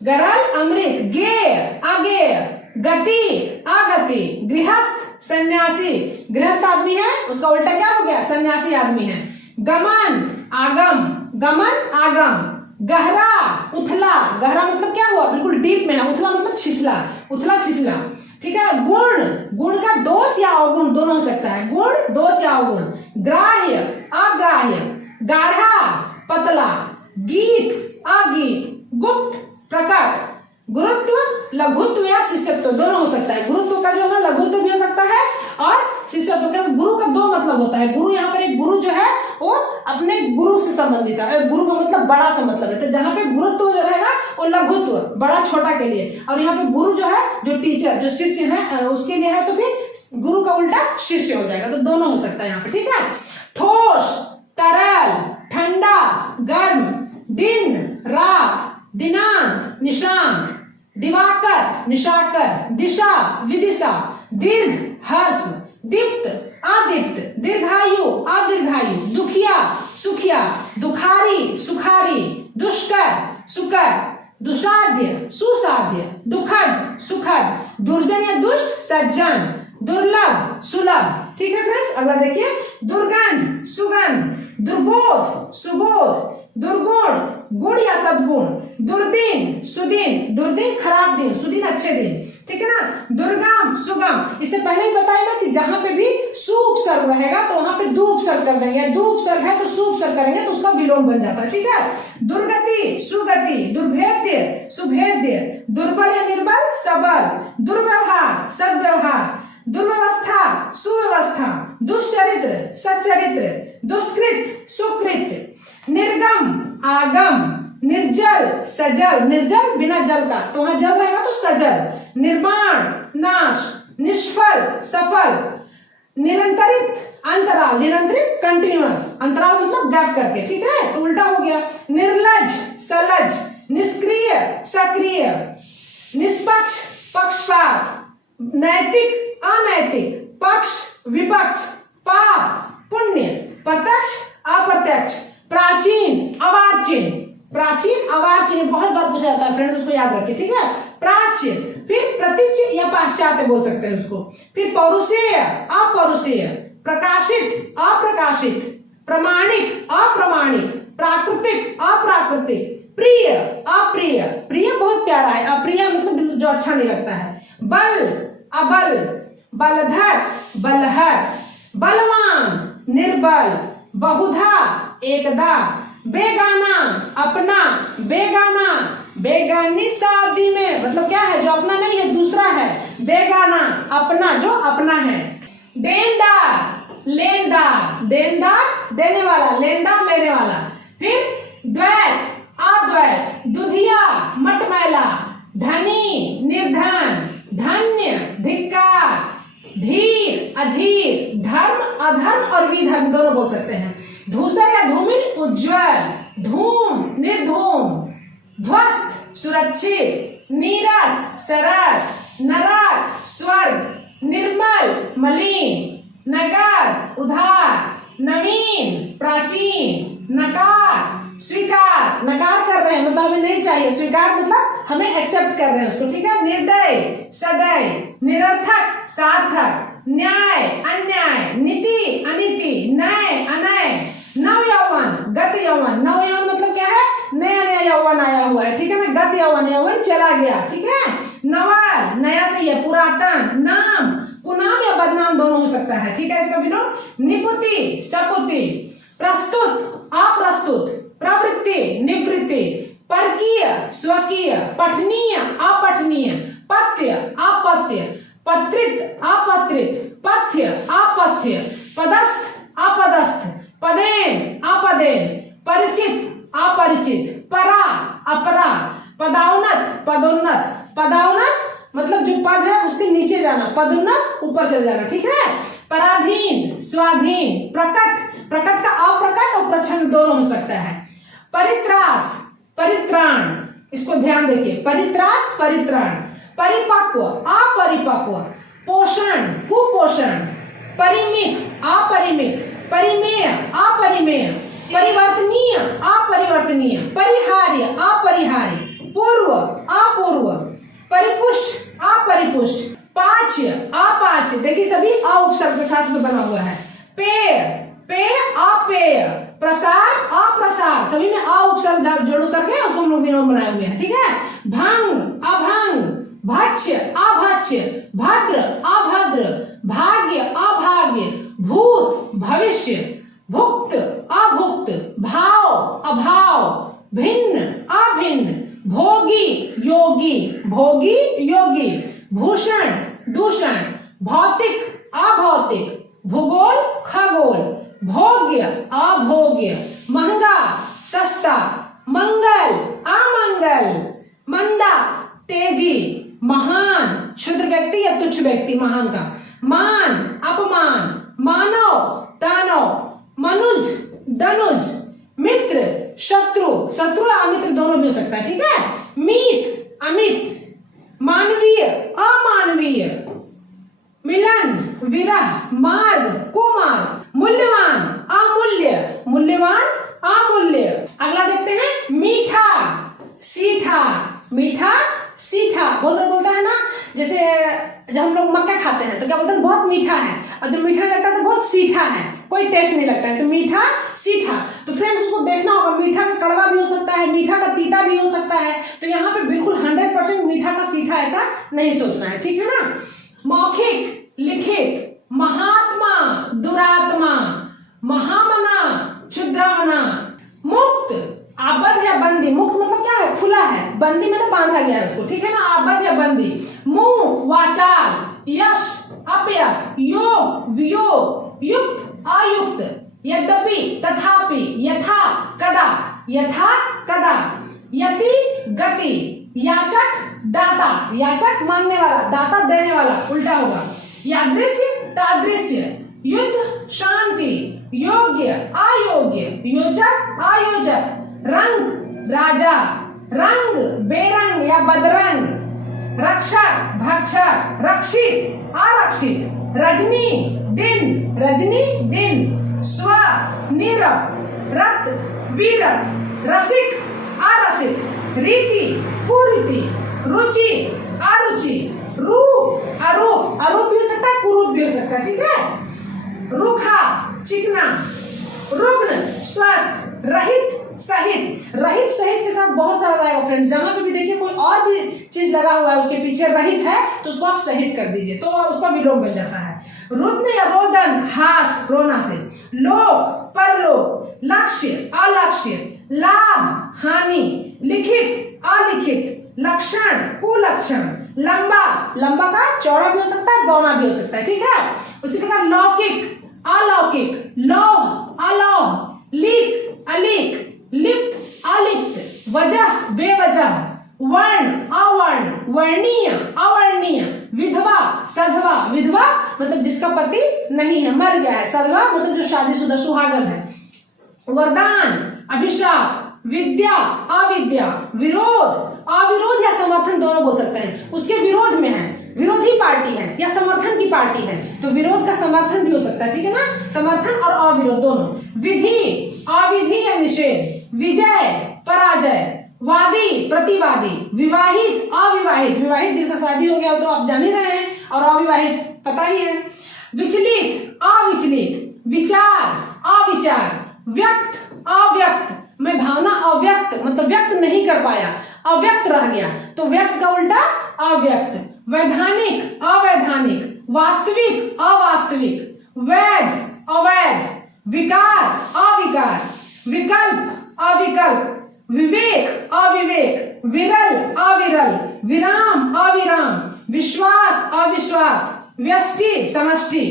गरल, अमृत, गेय, अगेय, गति, अगति, गृहस्थ, सन्यासी, गृहस्थ आदमी है उसका उल्टा क्या हो गया, सन्यासी आदमी है। गमन, आगम, गमन, आगम, गहरा, उथला, गहरा मतलब क्या हुआ, बिल्कुल डीप में है, उथला मतलब छिछला, उथला छिछला, ठीक है। गुण, गुण का दोष या अवगुण दोनों हो सकता है, गुण, दोष या अवगुण। ग्राह्य, अग्राह्य, गाढ़ा, पतला, गीत, अगीत, गुप्त, प्रकट, गुरुत्व, लघुत्व या शिष्यत्व दोनों हो सकता है। गुरुत्व का जो है लघुत्व भी हो सकता है और शिष्यत्व का। गुरु का दो मतलब होता है। गुरु यहाँ पर एक गुरु जो है वो अपने गुरु से संबंधित है। गुरु का मतलब बड़ा सा मतलब है। तो जहाँ पे गुरुत्व जो रहेगा वो लघुत्व बड़ा छोटा के लिए, और यहाँ पे गुरु जो है जो टीचर जो शिष्य है उसके लिए है, तो फिर गुरु का उल्टा शिष्य हो जाएगा। तो दोनों हो सकता है यहाँ पे, ठीक है। ठोस, तरल, ठंडा, गर्म, दिन, रात, दिनांत, निशांत, दिवाकर, निशाकर, दिशा, विदिशा, दीर्घ, हर्ष, दीप्त, आदीप्त, दीर्घायु, अदीर्घायु, दुखिया, सुखिया, दुखारी, सुखारी, दुष्कर, सुकर, दुसाध्य, सुसाध्य, दुखद, सुखद, दुर्जन या दुष्ट, सज्जन, दुर्लभ, सुलभ। ठीक है फ्रेंड्स, अगला देखिए। दुर्गंध, सुगंध, दुर्बोध, सुबोध, दुर्गुण, गुण या सद्गुण, दुर्दिन, सुदिन, दुर्दिन खराब दिन, सुदिन अच्छे दिन, ठीक है ना। दुर्गम, सुगम, इससे पहले ही बताया ना कि जहां पे भी सु उपसर्ग रहेगा तो वहां पे दु उपसर्ग कर देंगे। दु उपसर्ग है तो सु उपसर्ग करेंगे तो उसका विलोम बन जाता है, ठीक है। दुर्गति, सुगति, दुर्भेद्य, सुभेद्य, दुर्बल या निर्बल, सबल, दुर्व्यवहार, सद्व्यवहार, दुर्व्यवस्था, सुव्यवस्था, दुष्चरित्र, सच्चरित्र, दुष्कृत, सुकृत, निर्गम, आगम, निर्जल, सजल, निर्जल बिना जल का, तो वहां जल रहेगा तो सजल, निर्माण, नाश, निष्फल, सफल, निरंतरित, अंतराल, निरंतरित कंटिन्यूअस, अंतराल मतलब गैप करके, ठीक है, तो उल्टा हो गया। निर्लज, सलज, निष्क्रिय, सक्रिय, निष्पक्ष, पक्षपात, नैतिक, अनैतिक, पक्ष, विपक्ष, पाप, पुण्य, प्रत्यक्ष, अप्रत्यक्ष, प्राचीन, अवाचीन, प्राचीन, अवाचीन बहुत बार पूछा जाता है फ्रेंड्स, उसको याद रखिए, ठीक है। प्राच्य, फिर प्रतीच्य या पाश्चात्य बोल सकते हैं उसको। फिर पौरुषेय, अपौरुषेय, प्रकाशित, अप्रकाशित, प्रमाणिक, अप्रमाणिक, प्राकृतिक, अप्राकृतिक, प्रिय, अप्रिय, प्रिय बहुत प्यारा है, अप्रिय मतलब जो अच्छा नहीं लगता है। बल, अबल, बलधर, बलहर, बलवान, निर्बल, बहुधा, एकदा, बेगाना, अपना, बेगाना, बेगानी शादी में मतलब क्या है, जो अपना नहीं है दूसरा है, बेगाना, अपना जो अपना है। देनदार, लेनदार, देनदार देने वाला, लेनदार लेने वाला। फिर द्वैत, अद्वैत, दुधिया, मटमैला, धनी, निर्धन, धन्य, धिक्कार, धीर, अधीर, धर्म, अधर्म और विधर्म दोनों बोल सकते हैं। धूसर या धूमिल, उज्ज्वल, धूम, निर्धूम, ध्वस्त, सुरक्षित, नीरस, सरस, नरक, स्वर्ग, निर्मल, मलिन, नगर, उधार, नवीन, प्राचीन, नकार, स्वीकार, नकार कर रहे हैं मतलब हमें नहीं चाहिए, स्वीकार मतलब हमें एक्सेप्ट कर रहे हैं उसको, ठीक है। निर्दय, सदय, निरर्थक, सार्थक, न्याय, अन्याय, नीति, अनीति, नय, अनय, नव यौवन, गत यौवन, नव यौवन मतलब क्या है, नया नया यौवन आया हुआ है, ठीक है ना। गत यौवन, यौवन चला गया, ठीक है। नवर, नया सही है, पुरातन, नाम, कुनाम या बदनाम दोनों हो सकता है, ठीक है। इसका विलोम निपुति, सपुति, प्रस्तुत, अप्रस्तुत, प्रवृत्ति, निवृत्ति, परकीय, स्वकीय, पठनीय, अपठनीय, पथ्य, अपथ्य, पत्रित, अपत्रित, पथ्य, अपथ्य, पदस्थ, अपदस्थ, पदेन, अपदेन, परिचित, अपरिचित, परा, अपरा, पदाउन्नत, पदोन्नत, पदाउन्नत मतलब जो पद है उससे नीचे जाना, पदोन्नत ऊपर चले जाना, ठीक है। पराधीन, स्वाधीन, प्रकट, प्रकट का अप्रकट और प्रच्छन्न दोनों हो सकता है। परित्रास, परित्राण, इसको ध्यान देखिए, परित्रास, परित्राण। परिपक्व, अपरिपक्व, पोषण, कुपोषण, परिमित, अपरिमित, परिमेय, अपरिमेय, परिवर्तनीय, अपरिवर्तनीय, परिहार्य, अपरिहार्य, पूर्व, अपूर्व, परिपुष्ट, अपरिपुष्ट, पाच्य, अपाच्य, देखिए सभी अ उपसर्ग के साथ में बना हुआ है। पेय, पेय, अपेय, प्रसार, अप्रसार, सभी में अ उपसर्ग जोड़ करके उसको हम लोग विलोम बनाए हुए हैं, ठीक है। भंग, अभंग, भक्ष्य, अभक्ष्य, भद्र, अभद्र, भाग्य, अभाग्य, भूत, भविष्य, भुक्त, अभुक्त, भाव, अभाव, भिन्न, अभिन्न, भोगी योगी, भोगी योगी। भूषण दूषण, भौतिक अभौतिक, भूगोल खगोल, भोग्य अभोग्य, महंगा सस्ता, मंगल अमंगल, मंदा तेजी, महान क्षुद्र व्यक्ति या तुच्छ व्यक्ति महान का, मान अपमान, मानव दानव, मनुज दनुज, मित्र शत्रु, शत्रु अमित्र दोनों भी हो सकता है, ठीक है। मीत अमित, मानवीय अमानवीय, मिलन विरह, मार्ग कुमार्ग, मूल्यवान अमूल्य, मूल्यवान अमूल्य। अगला देखते हैं मीठा सीठा, मीठा सीठा। बहुत बार बोलता है ना, जैसे जब हम लोग मक्का खाते हैं तो क्या बोलते हैं, बहुत मीठा है, और जब मीठा लगता है तो बहुत सीठा है, कोई टेस्ट नहीं लगता है, तो मीठा सीठा। तो फ्रेंड्स उसको देखना होगा, मीठा का कड़वा भी हो सकता है, मीठा का तीता भी हो सकता है, तो यहाँ पे बिल्कुल 100% मीठा का सीठा ऐसा नहीं सोचना है, ठीक है ना। मौखिक लिखित, महात्मा दुरात्मा, महामना क्षुद्रामना, मुक्त आबद्ध या बंदी, मुक्त मतलब क्या है, खुला है, बंदी मैंने बांधा गया है उसको, ठीक है ना, आबद्ध या बंदी। मुंह वाचाल, यश अपयश, योग वियोग, युक्त अयुक्त, यद्यपि तथापि, यथा कदा, यति गति, याचक दाता, याचक मांगने वाला, दाता देने वाला, उल्टा होगा। यादृश्य तादृश्य, युद्ध शांति, योग्य अयोग्य, योजक अयोजक, रंग राजा, रंग बेरंग या बदरंग, रक्षक भक्षक, रक्षित आरक्षित, रजनी दिन, स्व नीरव, रत वीरत, रसिक अरसिक, रीति कुरीति, रुचि अरुचि, रूप अरूप, अरूप भी हो सकता है, कुरूप भी हो सकता है, ठीक है। रूखा चिकना, रुग्ण स्वस्थ, रहित सहित, रहित सहित के साथ बहुत सारा रहेगा फ्रेंड्स, जहां पे भी देखिए कोई और भी चीज लगा हुआ है उसके पीछे रहित है तो उसको आप सहित कर दीजिए तो उसका विलोम बन जाता है। रुद्र या रोदन हास रोना से, लोक परलोक, लक्ष्य अलक्ष्य, लाभ हानि, लिखित अलिखित, लक्षण कुलक्षण, लंबा का चौड़ा भी हो सकता है, बौना भी हो सकता है, ठीक है। उसी प्रकार लौकिक अलौकिक, लौह अलौह, लीक अलीक, लिप्त अलिप्त, वजह बेवजह, वर्ण अवर्ण, वर्णीय अवर्णीय, विधवा सधवा, विधवा मतलब जिसका पति नहीं है, मर गया है, सधवा मतलब जो शादीशुदा सुहागन है, वरदान अभिशाप, विद्या अविद्या, विरोध अविरोध या समर्थन दोनों बोल सकते हैं, उसके विरोध में है, विरोधी पार्टी है या समर्थन की पार्टी है, तो विरोध का समर्थन भी हो सकता है, ठीक है ना, समर्थन और अविरोध दोनों। विधि अविधि या निषेध, विजय पराजय, वादी प्रतिवादी, विवाहित अविवाहित, विवाहित जिसका शादी हो गया हो तो आप जान ही रहे हैं, और अविवाहित पता ही है। विचलित अविचलित, विचार अविचार, व्यक्त अव्यक्त, मैं भावना अव्यक्त मतलब व्यक्त नहीं कर पाया, अव्यक्त रह गया, तो व्यक्त का उल्टा अव्यक्त। वैधानिक अवैधानिक, वास्तविक अवास्तविक, वैध अवैध, विकार अविकार, विकल्प अविकल्प, विवेक अविवेक, विरल अविरल, विराम अविराम, विश्वास अविश्वास, व्यष्टि समष्टि,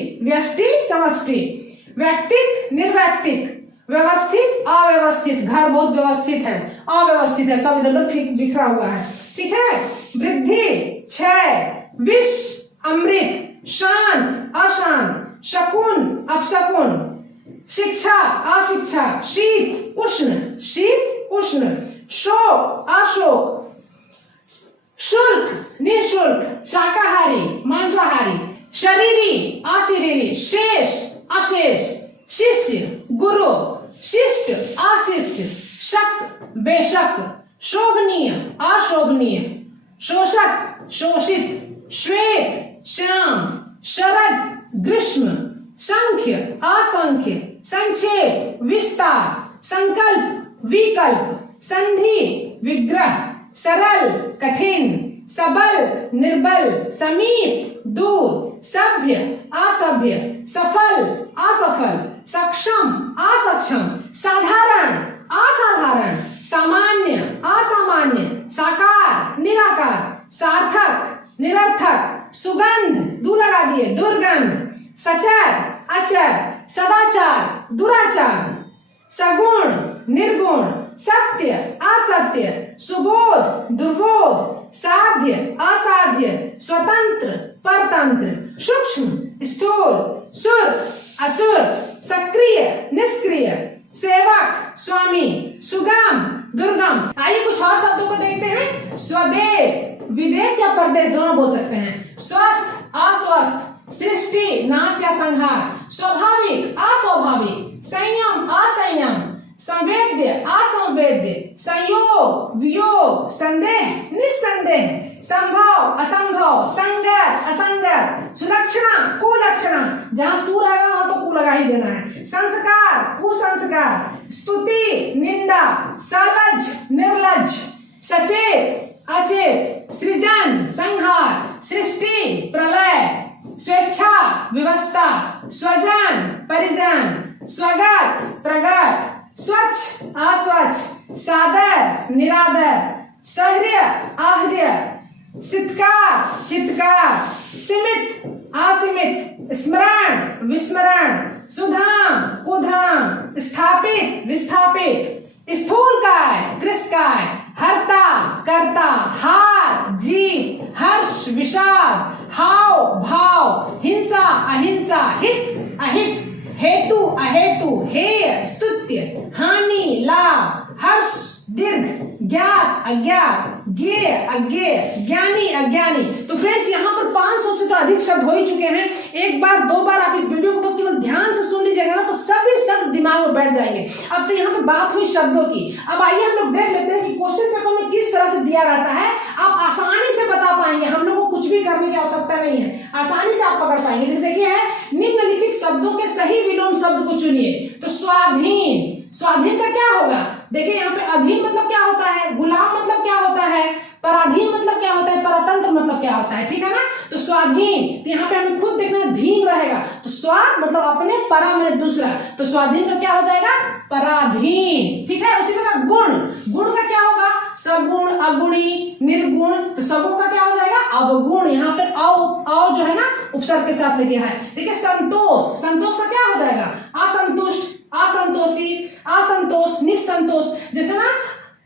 व्यक्तिक निर्व्यक्तिक, व्यवस्थित अव्यवस्थित, घर बहुत व्यवस्थित है, अव्यवस्थित है, सब इधर उधर बिखरा हुआ है, ठीक है। वृद्धि क्षय, विष अमृत, शांत अशांत, शकुन अपशकुन, शिक्षा अशिक्षा, शीत उष्ण, शोक अशोक, शुल्क निःशुल्क, शाकाहारी मांसाहारी, शरीरी अशरीरी, शेष अशेष, शिष्य गुरु, शिष्ट अशिष्ट, शक बेशक, शोभनीय अशोभनीय, शोषक शोषित, श्वेत श्याम, शरद ग्रीष्म, संख्य असंख्य, संक्षेप विस्तार, संकल्प विकल्प, संधि विग्रह, सरल कठिन, सबल निर्बल, समीप दूर, सभ्य असभ्य, सफल असफल, सक्षम असक्षम, साधारण असाधारण, सामान्य असामान्य, सत्य असत्य, सुबोध दुर्बोध, साध्य असाध्य, स्वतंत्र परतंत्र, सूक्ष्म स्थूल, सुर असुर, सक्रिय निष्क्रिय, सेवक स्वामी, सुगम दुर्गम। आइए कुछ और शब्दों को देखते हैं। स्वदेश विदेश या परदेश दोनों बोल सकते हैं। स्वस्थ अस्वस्थ, सृष्टि नाश या संहार, स्वाभाविक अस्वाभाविक, संयम असंयम, संवेद्य असंवेद्य, संयोग वियोग, संदेह निस्संदेह, संभव असंभव, संगत असंगत, सुलक्षणा कुलक्षणा, जहां सु रहेगा वहां तो कु लगा ही देना है, संस्कार कुसंस्कार, स्तुति निंदा, सलज निर्लज, सचेत अचेत, सृजन संहार, सृष्टि प्रलय, स्वेच्छा व्यवस्था, स्वजन परिजन, स्वगत प्रगट, स्वच्छ अस्वच्छ, सादर निरादर, सहृय आहृय, चित्कार चित्कार, सीमित असीमित, स्मरण विस्मरण, सुधाम कुधाम, स्थापित विस्थापित, स्थूलकाय कृशकाय, हर्ता कर्ता, हार जीत, हर्ष विषाद, हाव भाव, हिंसा अहिंसा, हित अहित, हेतु अहेतु, हेय स्तुत्य, हानि लाभ, हर्ष दीर्घ, ज्ञात अज्ञात, ज्ञेय अज्ञेय, ज्ञानी अज्ञानी। तो फ्रेंड्स यहाँ पर 500 से तो अधिक शब्द हो ही चुके हैं। एक बार दो बार आप इस वीडियो को बस केवल ध्यान से सुन लीजिएगा ना तो सभी शब्द दिमाग में बैठ जाएंगे। अब तो यहाँ पे बात हुई शब्दों की। अब आइए हम लोग देख लेते हैं कि क्वेश्चन पेपर में किस तरह से दिया रहता है। आप आसानी से बता पाएंगे, हम लोग को कुछ भी करने की आवश्यकता नहीं है, आसानी से आप पकड़ पाएंगे। जैसे देखिए है, निम्नलिखित शब्दों के सही विलोम शब्द को चुनिए। तो स्वाधीन, स्वाधीन का क्या होगा? देखिए यहाँ पे अधीन मतलब क्या होता है, गुलाम मतलब क्या होता है, पराधीन मतलब क्या होता है, परतंत्र मतलब क्या होता है, ठीक है ना। तो स्वाधीन, तो यहाँ पे हमें खुद देखना धीन रहेगा। तो स्वा मतलब अपने, परा मतलब दूसरा, तो स्वाधीन का क्या हो जाएगा, पराधीन, ठीक है। उसी प्रकार गुण, गुण का क्या होगा, सगुण अगुणी निर्गुण, तो सगुण का क्या हो जाएगा, अवगुण। यहाँ पर अव जो है ना उपसर्ग के साथ लगे है। ठीक है। संतोष, संतोष का क्या हो जाएगा, असंतुष्ट असंतोषी, असंतोष निसंतोष। जैसे ना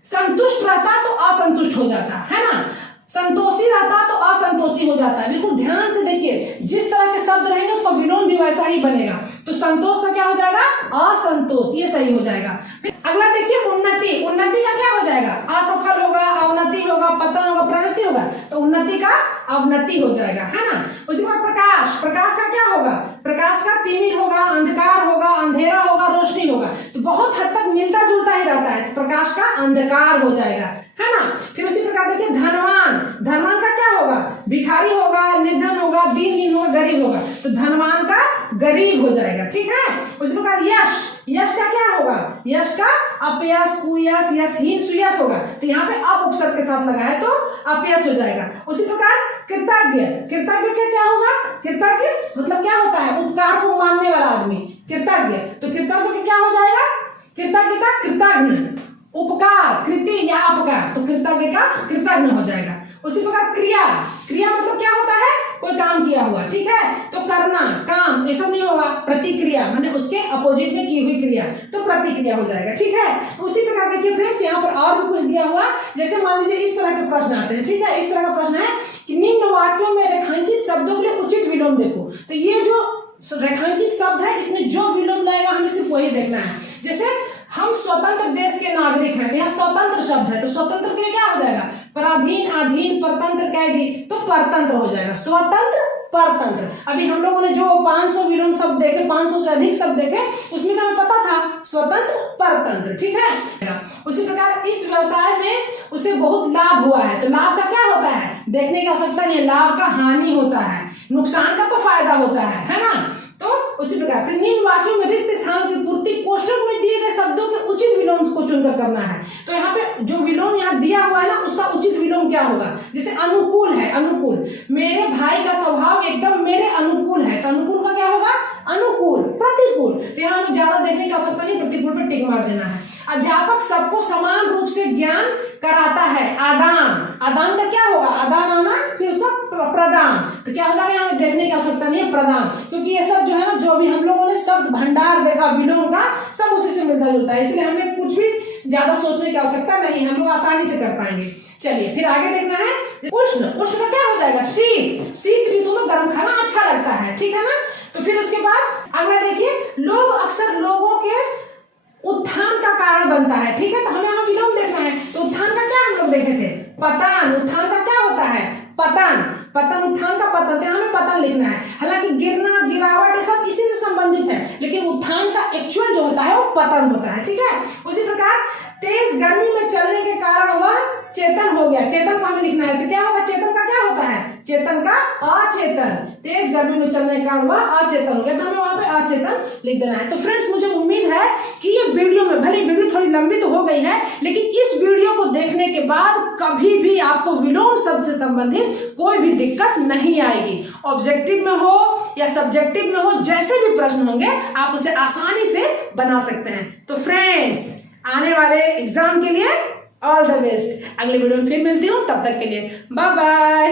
संतुष्ट रहता तो असंतुष्ट हो जाता है ना, संतोषी रहता तो असंतोषी हो जाता है। बिल्कुल ध्यान से देखिए, जिस तरह के शब्द रहेंगे उसका विलोम भी वैसा ही बनेगा। तो संतोष का क्या हो जाएगा, असंतोष, ये सही हो जाएगा। फिर अगला देखिए उन्नति, उन्नति का क्या हो जाएगा, असफल होगा, अवनति होगा, पतन होगा, प्रणति होगा, तो उन्नति का अवनति हो जाएगा, है ना। उसी बाद प्रकाश, प्रकाश का क्या होगा, प्रकाश का तिमिर होगा, अंधकार होगा, अंधेरा होगा, रोशनी होगा। तो बहुत हद तक मिलता जुलता ही रहता है, तो प्रकाश का अंधकार हो जाएगा, है ना। फिर उसी प्रकार देखिए धनवान, धनवान का क्या होगा, भिखारी होगा, निर्धन होगा, दीनहीन होगा, गरीब होगा, तो धनवान का गरीब हो जाएगा, ठीक है। उसी प्रकार यश, यश का क्या होगा, यश का अपयश कुयश यशहीन सुयश होगा, तो यहाँ पे अप उपसर्ग के साथ लगा है तो अपयश हो जाएगा। उसी प्रकार कृतज्ञ, कृतज्ञ का क्या होगा, कृतज्ञ मतलब क्या होता है, उपकार को मानने वाला आदमी, कृतज्ञ। तो कृतज्ञ का क्या हो जाएगा, कृतज्ञ का कृतज्ञ, उपकार कृति या अपकार, तो कृतज्ञ का कृतज्ञ हो जाएगा। उसी प्रकार क्रिया, क्रिया मतलब क्या होता है, कोई काम किया हुआ, ठीक है। तो करना काम ऐसा नहीं होगा, प्रतिक्रिया माने उसके अपोजिट में की हुई क्रिया, तो प्रतिक्रिया हो जाएगा, ठीक है। उसी प्रकार देखिए फ्रेंड्स यहाँ पर और भी कुछ दिया हुआ, जैसे मान लीजिए इस तरह के प्रश्न आते हैं, ठीक है। इस तरह का प्रश्न है कि निम्न वाक्यों में रेखांकित शब्दों के लिए उचित विलोम देखो। तो ये जो रेखांकित शब्द है इसमें जो विलोम लाएगा हमें सिर्फ वही देखना है। जैसे हम स्वतंत्र देश के नागरिक हैं, यहाँ स्वतंत्र शब्द है, तो स्वतंत्र के लिए क्या हो जाएगा, पराधीन अधीन परतंत्र कैदी, तो परतंत्र हो जाएगा, स्वतंत्र परतंत्र। अभी हम लोगों ने जो 500 विलोम शब्द देखे, 500 से अधिक शब्द देखे, उसमें तो हमें पता था स्वतंत्र परतंत्र, ठीक है। उसी प्रकार इस व्यवसाय में उसे बहुत लाभ हुआ है, तो लाभ का क्या होता है, देखने की आवश्यकता नहीं है, लाभ का हानि होता है, नुकसान का तो फायदा होता है ना। तो उसी प्रकार फिर निम्न वाक्यों में रिक्त स्थानों की पूर्ति कोष्ठक में दिए गए शब्दों के उचित विलोम को चुनकर करना है। तो यहाँ पे जो विलोम यहाँ दिया हुआ है ना उसका उचित विलोम क्या होगा, जैसे अनुकूल है, अनुकूल, मेरे भाई का स्वभाव एकदम मेरे अनुकूल है, तो अनुकूल का क्या होगा, अनुकूल। प्रतिकूल, तो यहाँ हमें ज्यादा देखने की आवश्यकता नहीं, प्रतिकूल पे टिक मार देना है। अध्यापक सबको समान रूप से ज्ञान कराता है, आदान, आदान का क्या होगा, आदान आना फिर उसका प्रदान, तो क्या होगा, हमें देखने की आवश्यकता नहीं है, प्रदान, क्योंकि ये सब जो है ना जो भी हम लोगों ने शब्द भंडार देखा विलोम का सब उसी से मिलता जुलता है, इसलिए हमें कुछ भी ज्यादा सोचने की आवश्यकता नहीं, हम लोग आसानी से कर पाएंगे। चलिए फिर आगे देखना है उष्ण। उष्ण का क्या हो जाएगा? शीत। शीत ऋतु में गर्म खाना अच्छा लगता है, ठीक है ना। तो फिर उसके बाद अगला देखिए, लोग अक्सर लोगों के उत्थान का कारण बनता है, ठीक है। तो हमें यहाँ विलोम देखना है। तो उत्थान का क्या हम लोग देखे थे? पतन। उत्थान का क्या होता है? पतन। पतन, उत्थान का पतन, तो हमें पतन लिखना है। हालांकि गिरना, गिरावट ये सब इसी से संबंधित है, लेकिन उत्थान का एक्चुअल जो होता है वो पतन होता है, ठीक है। उसी प्रकार तेज गर्मी में चलने के कारण वह चेतन हो गया। चेतन को हमें लिखना है। तो क्या होगा? चेतन का क्या होता है? चेतन का अचेतन। तेज गर्मी में चलने के कारण वह अचेतन हो गया, तो हमें वहां पे अचेतन लिख देना है। तो फ्रेंड्स, मुझे उम्मीद है कि ये वीडियो में, भले वीडियो थोड़ी लंबी तो हो गई है, लेकिन इस वीडियो को देखने के बाद कभी भी आपको विलोम शब्द से संबंधित कोई भी दिक्कत नहीं आएगी। ऑब्जेक्टिव में हो या सब्जेक्टिव में हो, जैसे भी प्रश्न होंगे आप उसे आसानी से बना सकते हैं। तो फ्रेंड्स, आने वाले एग्जाम के लिए ऑल द बेस्ट। अगले वीडियो में फिर मिलती हूँ, तब तक के लिए बाय बाय।